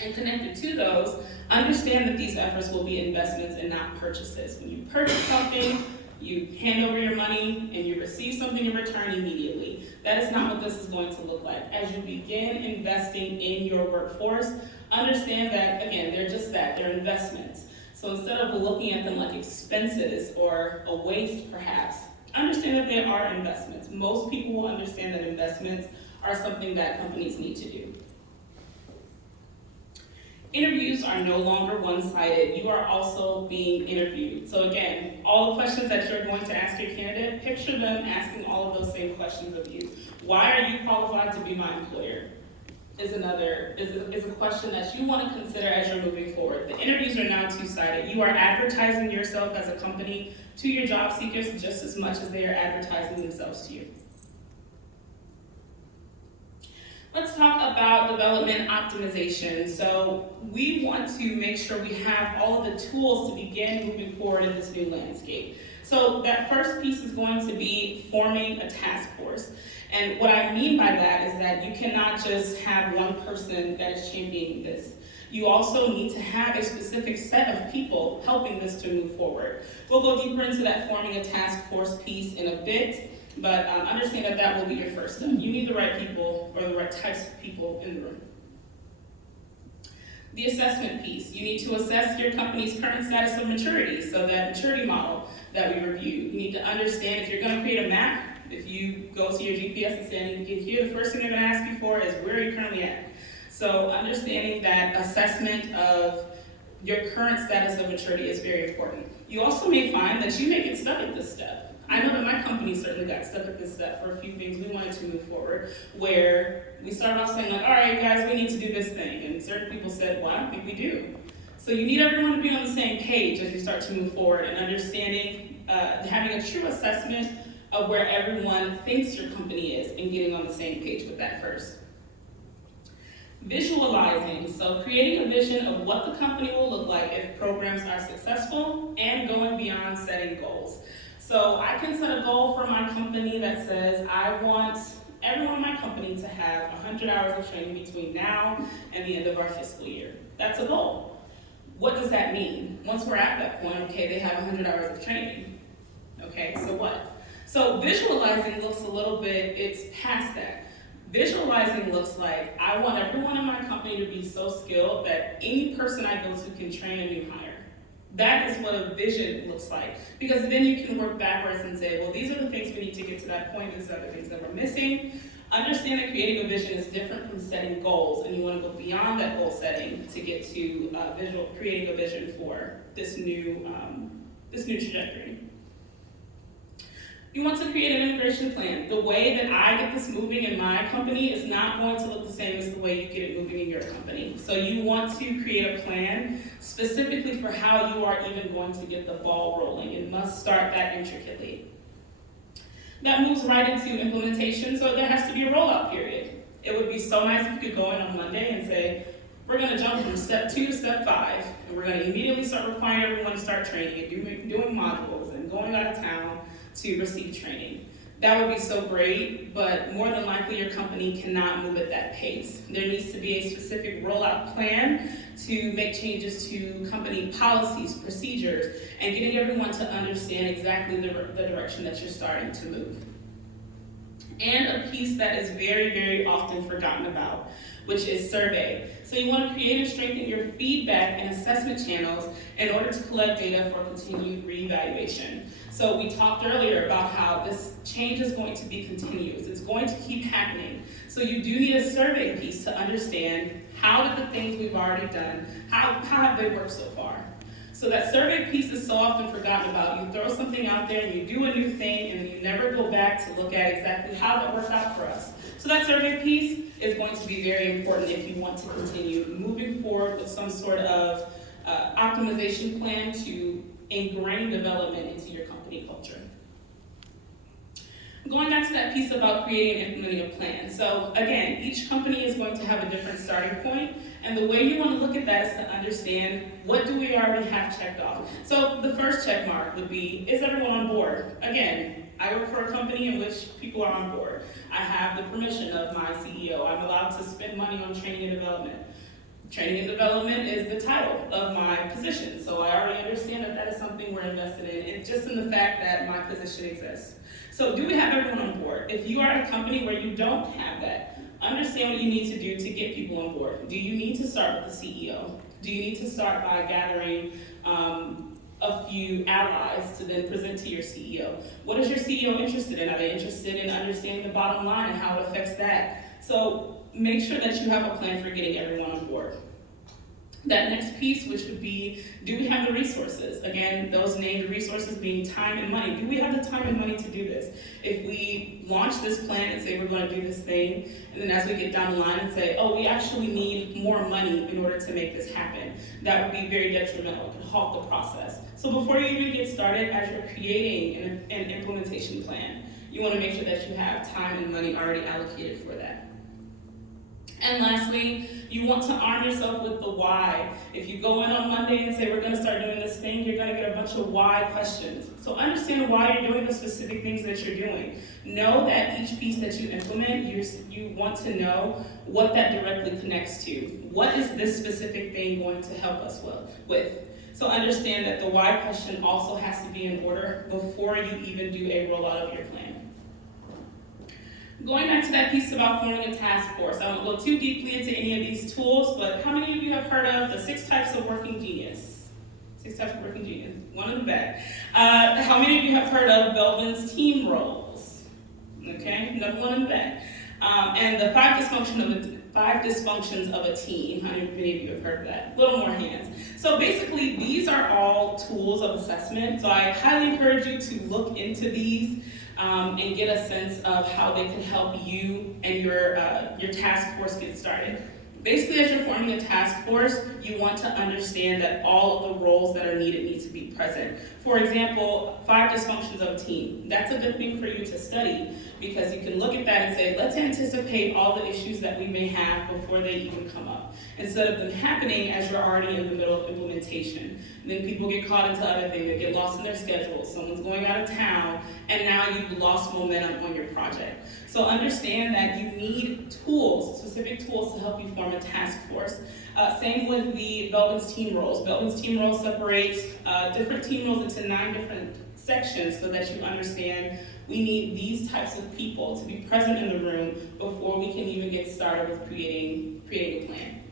And connected to those, understand that these efforts will be investments and not purchases. When you purchase something, you hand over your money and you receive something in return immediately. That is not what this is going to look like. As you begin investing in your workforce, understand that, again, they're just that, they're investments. So instead of looking at them like expenses or a waste perhaps, understand that they are investments. Most people will understand that investments are something that companies need to do. Interviews are no longer one-sided. You are also being interviewed. So again, all the questions that you're going to ask your candidate, picture them asking all of those same questions of you. Why are you qualified to be my employer? Is a question that you want to consider as you're moving forward. The interviews are now two-sided. You are advertising yourself as a company to your job seekers just as much as they are advertising themselves to you. Let's talk about development optimization. So we want to make sure we have all of the tools to begin moving forward in this new landscape. So that first piece is going to be forming a task force. And what I mean by that is that you cannot just have one person that is championing this. You also need to have a specific set of people helping this to move forward. We'll go deeper into that forming a task force piece in a bit, but understand that that will be your first step. You need the right people or the right types of people in the room. The assessment piece. You need to assess your company's current status of maturity, so that maturity model that we reviewed. You need to understand if you're going to create a map. If you go to your GPS and say, I need to get here, the first thing they're going to ask you for is where are you currently at? So understanding that assessment of your current status of maturity is very important. You also may find that you may get stuck at this step. I know that my company certainly got stuck at this step for a few things we wanted to move forward, where we started off saying like, all right, guys, we need to do this thing. And certain people said, well, I don't think we do. So you need everyone to be on the same page as you start to move forward and understanding, having a true assessment of where everyone thinks your company is and getting on the same page with that first. Visualizing, so creating a vision of what the company will look like if programs are successful and going beyond setting goals. So I can set a goal for my company that says I want everyone in my company to have 100 hours of training between now and the end of our fiscal year. That's a goal. What does that mean? Once we're at that point, okay, they have 100 hours of training. Okay, so what? So visualizing looks a little bit, it's past that. Visualizing looks like, I want everyone in my company to be so skilled that any person I go to can train a new hire. That is what a vision looks like. Because then you can work backwards and say, well, these are the things we need to get to that point, these are the things that we're missing. Understand that creating a vision is different from setting goals, and you want to go beyond that goal setting to get to creating a vision for this new trajectory. You want to create an integration plan. The way that I get this moving in my company is not going to look the same as the way you get it moving in your company. So you want to create a plan specifically for how you are even going to get the ball rolling. It must start that intricately. That moves right into implementation, so there has to be a rollout period. It would be so nice if you could go in on Monday and say, we're going to jump from step 2 to step 5, and we're going to immediately start requiring everyone to start training and doing modules and going out of town to receive training. That would be so great, but more than likely your company cannot move at that pace. There needs to be a specific rollout plan to make changes to company policies, procedures, and getting everyone to understand exactly the direction that you're starting to move. And a piece that is very, very often forgotten about, which is survey. So you want to create and strengthen your feedback and assessment channels in order to collect data for continued reevaluation. So we talked earlier about how this change is going to be continuous. It's going to keep happening. So you do need a survey piece to understand how did the things we've already done, how have they worked so far? So that survey piece is so often forgotten about. You throw something out there and you do a new thing and you never go back to look at exactly how that worked out for us. So that survey piece is going to be very important if you want to continue moving forward with some sort of optimization plan to ingrain development into your company culture. Going back to that piece about creating and implementing a plan. So again, each company is going to have a different starting point, and the way you want to look at that is to understand what do we already have checked off. So the first check mark would be, is everyone on board? Again, I work for a company in which people are on board. I have the permission of my CEO. I'm allowed to spend money on training and development. Training and development is the title of my position, so I already understand that that is something we're invested in, and just in the fact that my position exists. So do we have everyone on board? If you are at a company where you don't have that, understand what you need to do to get people on board. Do you need to start with the CEO? Do you need to start by gathering a few allies to then present to your CEO? What is your CEO interested in? Are they interested in understanding the bottom line and how it affects that? So make sure that you have a plan for getting everyone on board. That next piece, which would be, do we have the resources? Again, those named resources being time and money. Do we have the time and money to do this? If we launch this plan and say we're going to do this thing, and then as we get down the line and say, oh, we actually need more money in order to make this happen, that would be very detrimental. It could halt the process. So before you even get started, as you're creating an implementation plan, you want to make sure that you have time and money already allocated for that. And lastly, you want to arm yourself with the why. If you go in on Monday and say, we're going to start doing this thing, you're going to get a bunch of why questions. So understand why you're doing the specific things that you're doing. Know that each piece that you implement, you want to know what that directly connects to. What is this specific thing going to help us with? So understand that the why question also has to be in order before you even do a rollout of your plan. Going back to that piece about forming a task force, I won't go too deeply into any of these tools, but how many of you have heard of the 6 types of working genius? 6 types of working genius, one in the back. How many of you have heard of Belden's team roles? Okay, another one in the back. And the 5 dysfunctions of a team. How many of you have heard of that? A little more hands. So basically, these are all tools of assessment. So I highly encourage you to look into these and get a sense of how they can help you and your task force get started. Basically, as you're forming a task force, you want to understand that all of the roles that are needed need to be present. For example, 5 dysfunctions of a team. That's a good thing for you to study because you can look at that and say, let's anticipate all the issues that we may have before they even come up, instead of them happening as you're already in the middle of implementation. And then people get caught into other things, they get lost in their schedule, someone's going out of town, and now you've lost momentum on your project. So understand that you need tools, specific tools to help you form a task force. Same with the Belden's team roles. Belden's team roles separates different team roles into 9 different sections so that you understand we need these types of people to be present in the room before we can even get started with creating a plan.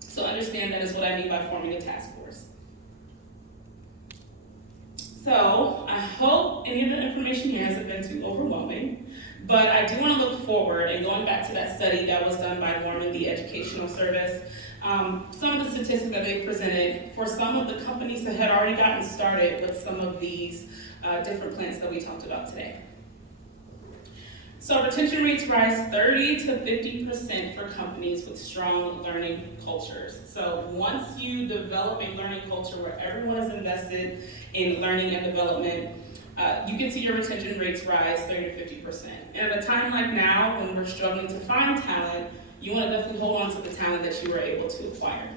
So understand that is what I mean by forming a task force. So I hope any of the information here hasn't been too overwhelming, but I do want to look forward and going back to that study that was done by Norman, the Educational Service. Some of the statistics that they presented for some of the companies that had already gotten started with some of these different plans that we talked about today. So retention rates rise 30 to 50% for companies with strong learning cultures. So once you develop a learning culture where everyone is invested in learning and development, you can see your retention rates rise 30 to 50%. And at a time like now, when we're struggling to find talent, you want to definitely hold on to the talent that you were able to acquire.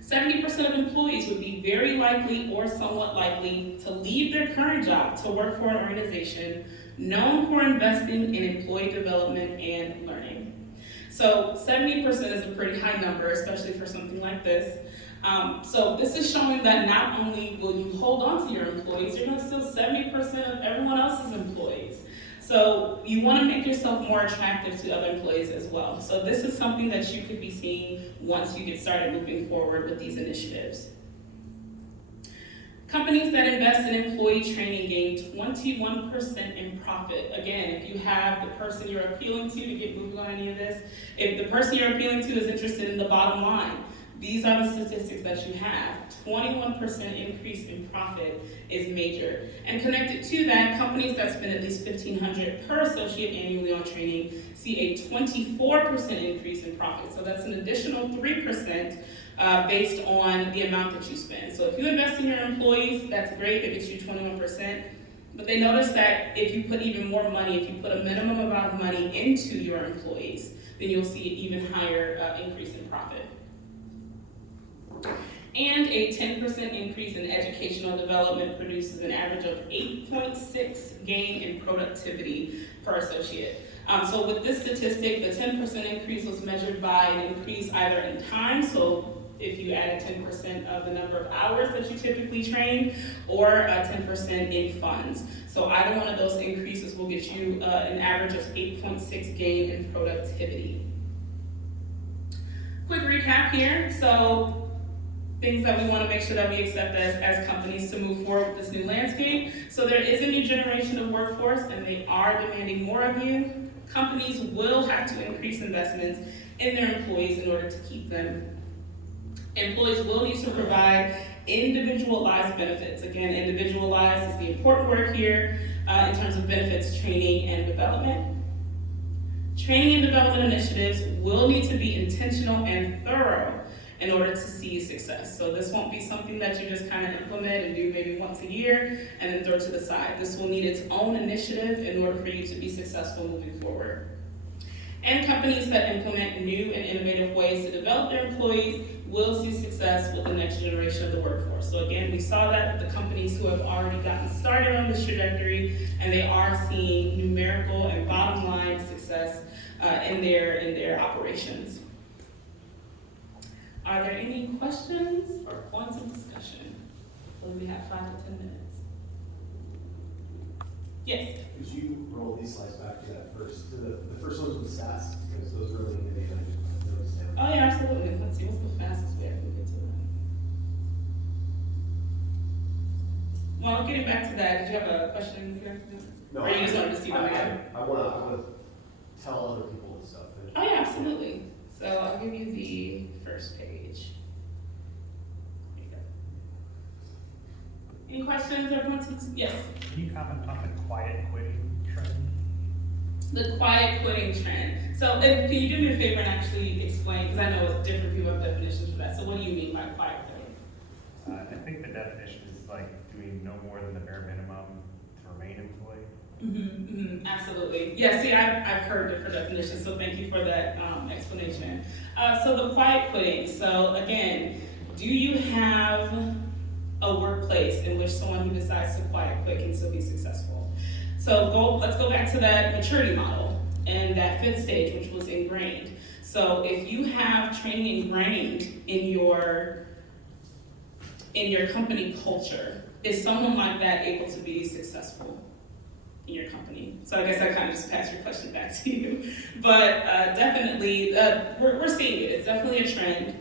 70% of employees would be very likely or somewhat likely to leave their current job to work for an organization known for investing in employee development and learning. So 70% is a pretty high number, especially for something like this. So this is showing that not only will you hold on to your employees, you're going to steal 70% of everyone else's employees. So you want to make yourself more attractive to other employees as well. So this is something that you could be seeing once you get started moving forward with these initiatives. Companies that invest in employee training gain 21% in profit. Again, if you have the person you're appealing to get moving on any of this, if the person you're appealing to is interested in the bottom line, these are the statistics that you have. 21% increase in profit is major. And connected to that, companies that spend at least $1,500 per associate annually on training see a 24% increase in profit. So that's an additional 3% based on the amount that you spend. So if you invest in your employees, that's great, that gets you 21%. But they notice that if you put even more money, if you put a minimum amount of money into your employees, then you'll see an even higher increase in profit. And a 10% increase in educational development produces an average of 8.6 gain in productivity per associate. So with this statistic, the 10% increase was measured by an increase either in time, so if you added 10% of the number of hours that you typically train, or 10% in funds. So either one of those increases will get you an average of 8.6 gain in productivity. Quick recap here. So things that we want to make sure that we accept as companies to move forward with this new landscape. So there is a new generation of workforce and they are demanding more of you. companies will have to increase investments in their employees in order to keep them. Employees will need to provide individualized benefits. Again, individualized is the important word here in terms of benefits, training, and development. Training and development initiatives will need to be intentional and thorough in order to see success. So this won't be something that you just kind of implement and do maybe once a year and then throw to the side. This will need its own initiative in order for you to be successful moving forward. And companies that implement new and innovative ways to develop their employees will see success with the next generation of the workforce. So again, we saw that with the companies who have already gotten started on this trajectory, and they are seeing numerical and bottom line success in their operations. Are there any questions or points of discussion? Well, we have 5 to 10 minutes. Yes? Could you roll these slides back to that first, to the first ones with stats, because those really innovative. Oh yeah, absolutely. Let's see, what's the fastest way I can get to that? Well, getting back to that, did you have a question here? No, or you just wanted to see what we have? I want to tell other people and stuff. Oh yeah, absolutely. So I'll give you the first page. There you go. Any questions or points? Yes? Can you comment on the quiet quitting trend? The quiet quitting trend. So can you do me a favor and actually explain, because I know different people have definitions for that. So what do you mean by quiet quitting? I think the definition is like doing no more than the bare minimum to remain employed. Absolutely. Yeah, see, I've heard different definitions, so thank you for that explanation. So the quiet quitting. So again, do you have a workplace in which someone who decides to quiet quit can still be successful? So let's go back to that maturity model and that 5th stage, which was ingrained. So if you have training ingrained in your company culture, is someone like that able to be successful in your company? So I guess I kind of just passed your question back to you. But definitely, we're seeing it. It's definitely a trend.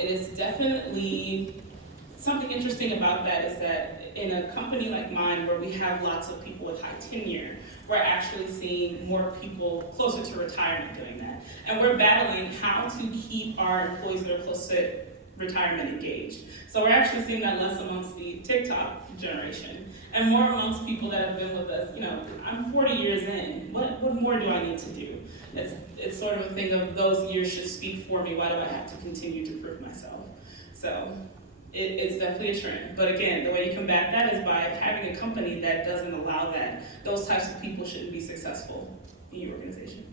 It is definitely something interesting about that is that in a company like mine, where we have lots of people with high tenure, we're actually seeing more people closer to retirement doing that. And we're battling how to keep our employees that are close to retirement engaged. So we're actually seeing that less amongst the TikTok generation and more amongst people that have been with us. You know, I'm 40 years in. What more do I need to do? It's sort of a thing of those years should speak for me. Why do I have to continue to prove myself? So it's definitely a trend. But again, the way you combat that is by having a company that doesn't allow that. Those types of people shouldn't be successful in your organization.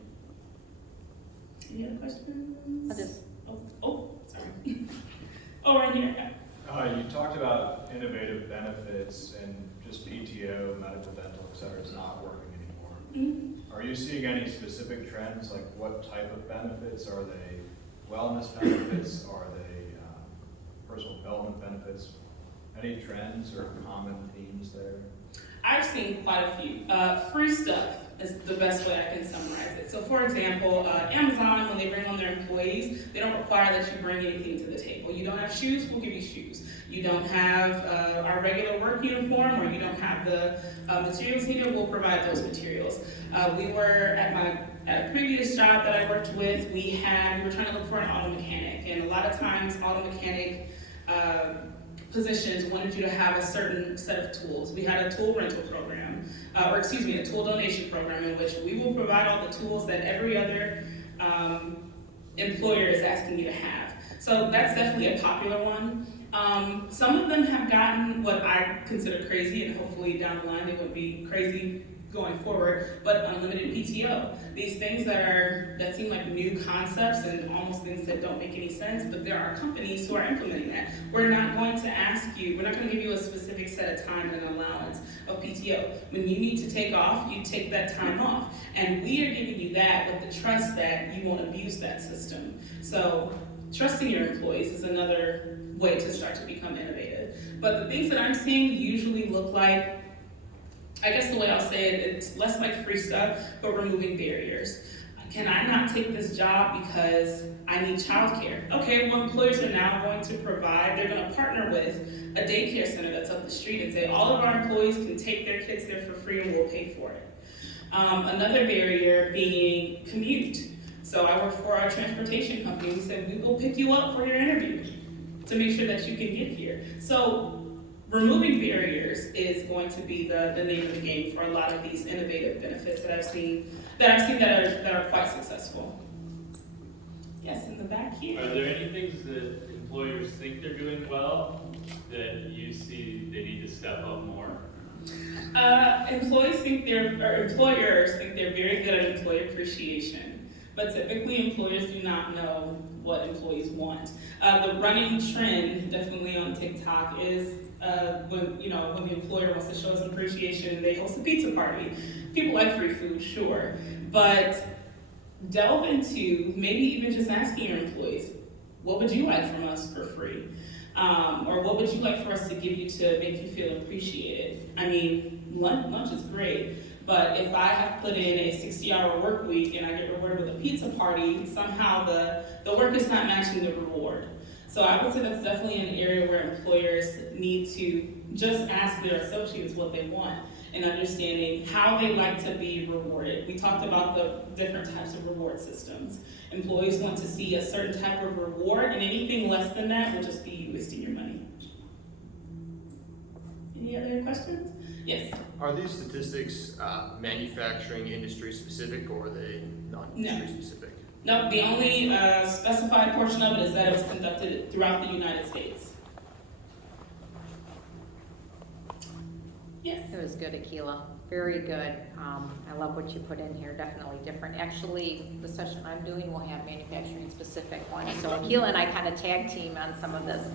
Any other questions? Sorry. Oh, right here. You talked about innovative benefits and just PTO, medical, dental, et cetera, is not working anymore. Are you seeing any specific trends? Like what type of benefits? Are they wellness benefits? Are they personal development benefits? Any trends or common themes there? I've seen quite a few. Free stuff is the best way I can summarize it. So for example, Amazon, when they bring on their employees, they don't require that you bring anything to the table. You don't have shoes, we'll give you shoes. You don't have our regular work uniform, or you don't have the materials needed, we'll provide those materials. We were at a previous job that I worked with, we were trying to look for an auto mechanic, and a lot of times auto mechanic positions wanted you to have a certain set of tools. We had a tool rental program, a tool donation program in which we will provide all the tools that every other employer is asking you to have. So that's definitely a popular one. Some of them have gotten what I consider crazy, and hopefully down the line they won't be crazy going forward, but unlimited PTO. These things that seem like new concepts and almost things that don't make any sense, but there are companies who are implementing that. We're not going to give you a specific set of time and an allowance of PTO. When you need to take off, you take that time off. And we are giving you that with the trust that you won't abuse that system. So trusting your employees is another way to start to become innovative. But the things that I'm seeing usually look like, I guess the way I'll say it, it's less like free stuff, but removing barriers. Can I not take this job because I need childcare? Okay, well, employers are now going to provide, they're going to partner with a daycare center that's up the street and say, all of our employees can take their kids there for free and we'll pay for it. Another barrier being commute. So I work for our transportation company. We said, we will pick you up for your interview to make sure that you can get here. So removing barriers is going to be the name of the game for a lot of these innovative benefits that I've seen that are quite successful. Yes, in the back here. Are there any things that employers think they're doing well that you see they need to step up more? Employers think they're very good at employee appreciation, but typically employers do not know what employees want. The running trend, definitely on TikTok, is when the employer wants to show some appreciation and they host a pizza party. People like free food, sure, but delve into maybe even just asking your employees, what would you like from us for free? Or what would you like for us to give you to make you feel appreciated? I mean, lunch is great, but if I have put in a 60-hour work week and I get rewarded with a pizza party, somehow the work is not matching the reward. So I would say that's definitely an area where employers need to just ask their associates what they want and understanding how they like to be rewarded. We talked about the different types of reward systems. Employees want to see a certain type of reward, and anything less than that will just be you wasting your money. Any other questions? Yes. Are these statistics manufacturing industry specific, or are they non-industry specific? No, the only specified portion of it is that it was conducted throughout the United States. Yes. It was good, Akilah. Very good. I love what you put in here. Definitely different. Actually, the session I'm doing will have manufacturing specific ones. So Akilah and I kind of tag team on some of this.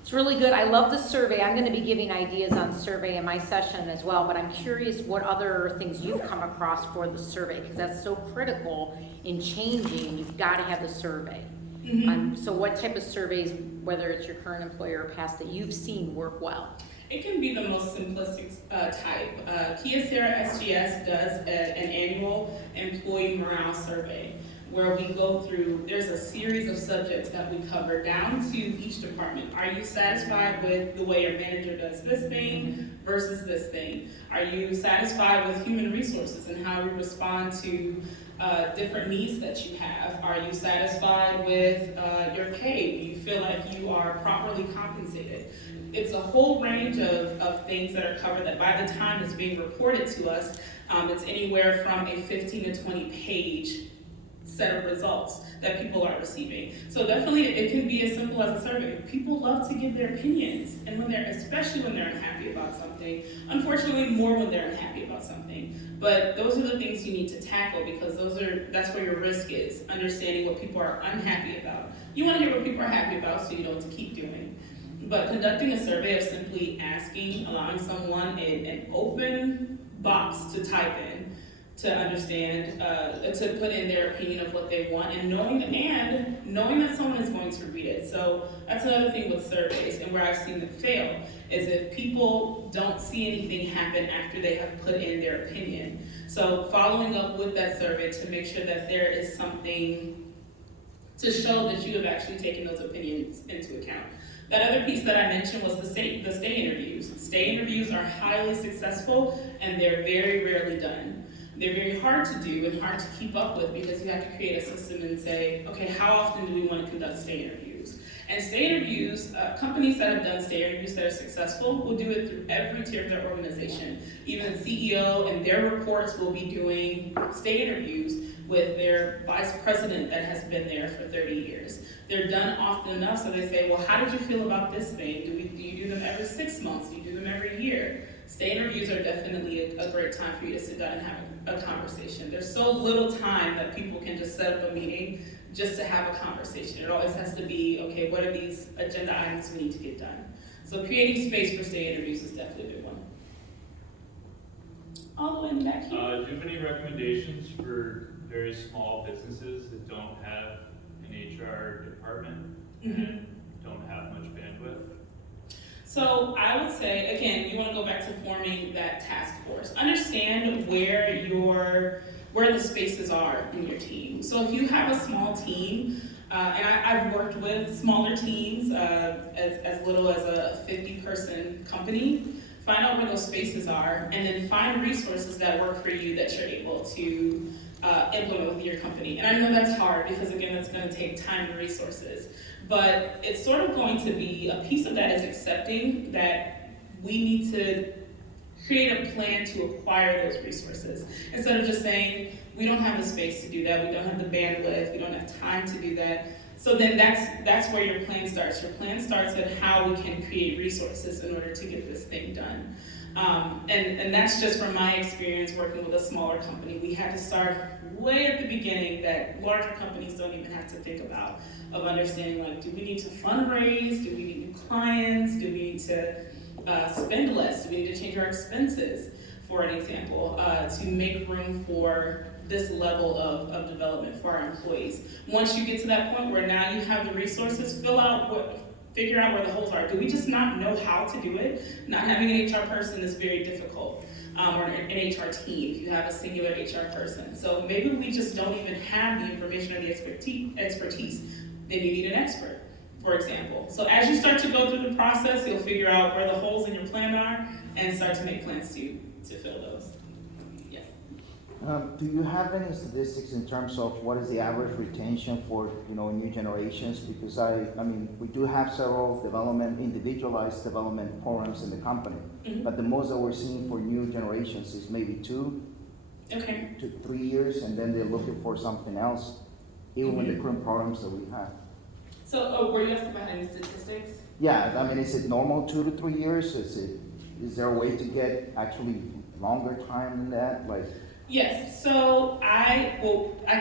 It's really good. I love the survey. I'm going to be giving ideas on survey in my session as well, but I'm curious what other things you've come across for the survey, because that's so critical in changing. You've got to have the survey. Mm-hmm. So what type of surveys, whether it's your current employer or past, that you've seen work well? It can be the most simplistic type. KYOCERA SGS does an annual employee morale survey where we go through, there's a series of subjects that we cover down to each department. Are you satisfied with the way your manager does this thing versus this thing? Are you satisfied with human resources and how we respond to different needs that you have? Are you satisfied with your pay? Do you feel like you are properly compensated? It's a whole range of things that are covered that by the time it's being reported to us, it's anywhere from a 15 to 20 page set of results that people are receiving. So definitely it can be as simple as a survey. People love to give their opinions, and especially when they're unhappy about something. Unfortunately, more when they're unhappy about something. But those are the things you need to tackle, because that's where your risk is, understanding what people are unhappy about. You want to hear what people are happy about so you don't keep doing. But conducting a survey of simply asking, allowing someone an open box to type in, to understand, to put in their opinion of what they want, and knowing that someone is going to read it. So that's another thing with surveys, and where I've seen them fail, is if people don't see anything happen after they have put in their opinion. So following up with that survey to make sure that there is something to show that you have actually taken those opinions into account. That other piece that I mentioned was the stay interviews. Stay interviews are highly successful, and they're very rarely done. They're very hard to do and hard to keep up with, because you have to create a system and say, okay, how often do we want to conduct stay interviews? And stay interviews, companies that have done stay interviews that are successful will do it through every tier of their organization. Even the CEO and their reports will be doing stay interviews with their vice president that has been there for 30 years. They're done often enough, so they say, well, how did you feel about this thing? Do you do them every 6 months? Do you do them every year? Stay interviews are definitely a great time for you to sit down and have a conversation. There's so little time that people can just set up a meeting just to have a conversation. It always has to be, okay, what are these agenda items we need to get done? So creating space for stay interviews is definitely a big one. All the way in the back here. Do you have any recommendations for very small businesses that don't have an HR department and don't have much bandwidth? So I would say, again, you want to go back to forming that task force. Understand where the spaces are in your team. So if you have a small team, and I've worked with smaller teams, as little as a 50-person company, find out where those spaces are, and then find resources that work for you that you're able to implement with your company. And I know that's hard because, again, that's going to take time and resources. But it's sort of going to be, a piece of that is accepting that we need to create a plan to acquire those resources. Instead of just saying, we don't have the space to do that, we don't have the bandwidth, we don't have time to do that. So then that's where your plan starts. Your plan starts at how we can create resources in order to get this thing done. And that's just from my experience working with a smaller company. We had to start way at the beginning that larger companies don't even have to think about, of understanding, like, do we need to fundraise? Do we need new clients? Do we need to spend less? Do we need to change our expenses, for an example, to make room for this level of development for our employees? Once you get to that point where now you have the resources, figure out where the holes are. Do we just not know how to do it? Not having an HR person is very difficult, or an HR team if you have a singular HR person. So maybe we just don't even have the information or the expertise. Then you need an expert, for example. So as you start to go through the process, you'll figure out where the holes in your plan are and start to make plans to fill those. Yes. Do you have any statistics in terms of what is the average retention for, new generations? Because I mean, we do have several individualized development programs in the company, Mm-hmm. but the most that we're seeing for new generations is maybe 2 Okay. to 3 years, and then they're looking for something else, even with the current programs that we have. So, were you asking about any statistics? Yeah, I mean, is it normal 2 to 3 years? Is there a way to get actually longer time than that? Like, Yes, so I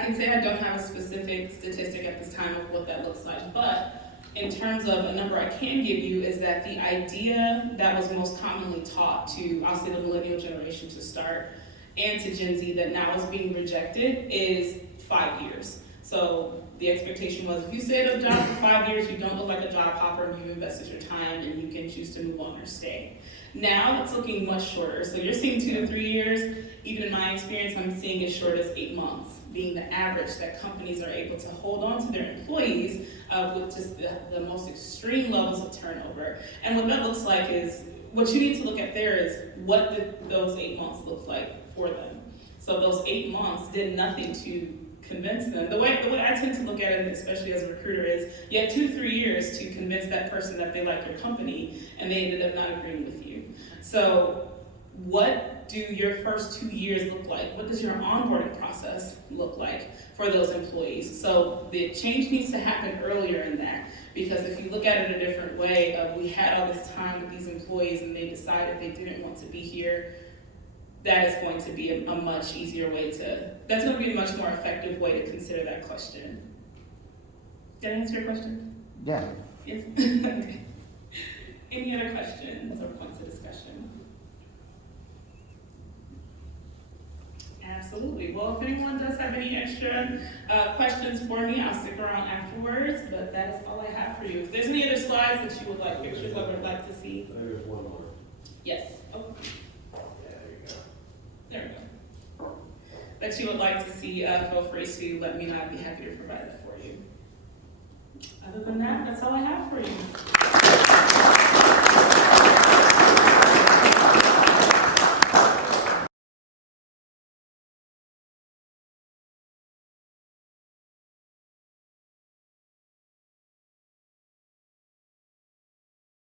can say I don't have a specific statistic at this time of what that looks like, but in terms of a number I can give you is that the idea that was most commonly taught to, I'll say, the millennial generation to start, and to Gen Z that now is being rejected, is 5 years. So the expectation was, if you stay at a job for 5 years, you don't look like a job hopper, and you've invested your time, and you can choose to move on or stay. Now it's looking much shorter. So you're seeing 2 to 3 years. Even in my experience, I'm seeing as short as 8 months being the average that companies are able to hold on to their employees with just the most extreme levels of turnover. And what that looks like is, what you need to look at there is what did those 8 months look like for them. So those 8 months did nothing to convince them. The way I tend to look at it, especially as a recruiter, is you had 2 to 3 years to convince that person that they like your company, and they ended up not agreeing with you. So what do your first 2 years look like? What does your onboarding process look like for those employees? So the change needs to happen earlier in that, because if you look at it a different way, we had all this time with these employees and they decided they didn't want to be here, that is going to be a much easier way that's going to be a much more effective way to consider that question. Did I answer your question? yeah. Yes? Okay. Any other questions or points of discussion? Absolutely. Well, if anyone does have any extra questions for me, I'll stick around afterwards, but that is all I have for you. If there's any other slides that you would like, pictures that would like to see. There's one more. Yes. Oh, Yeah, there you go. there we go. That you would like to see, feel free to let me know. I'd be happy to provide that for you. Other than that, that's all I have for you.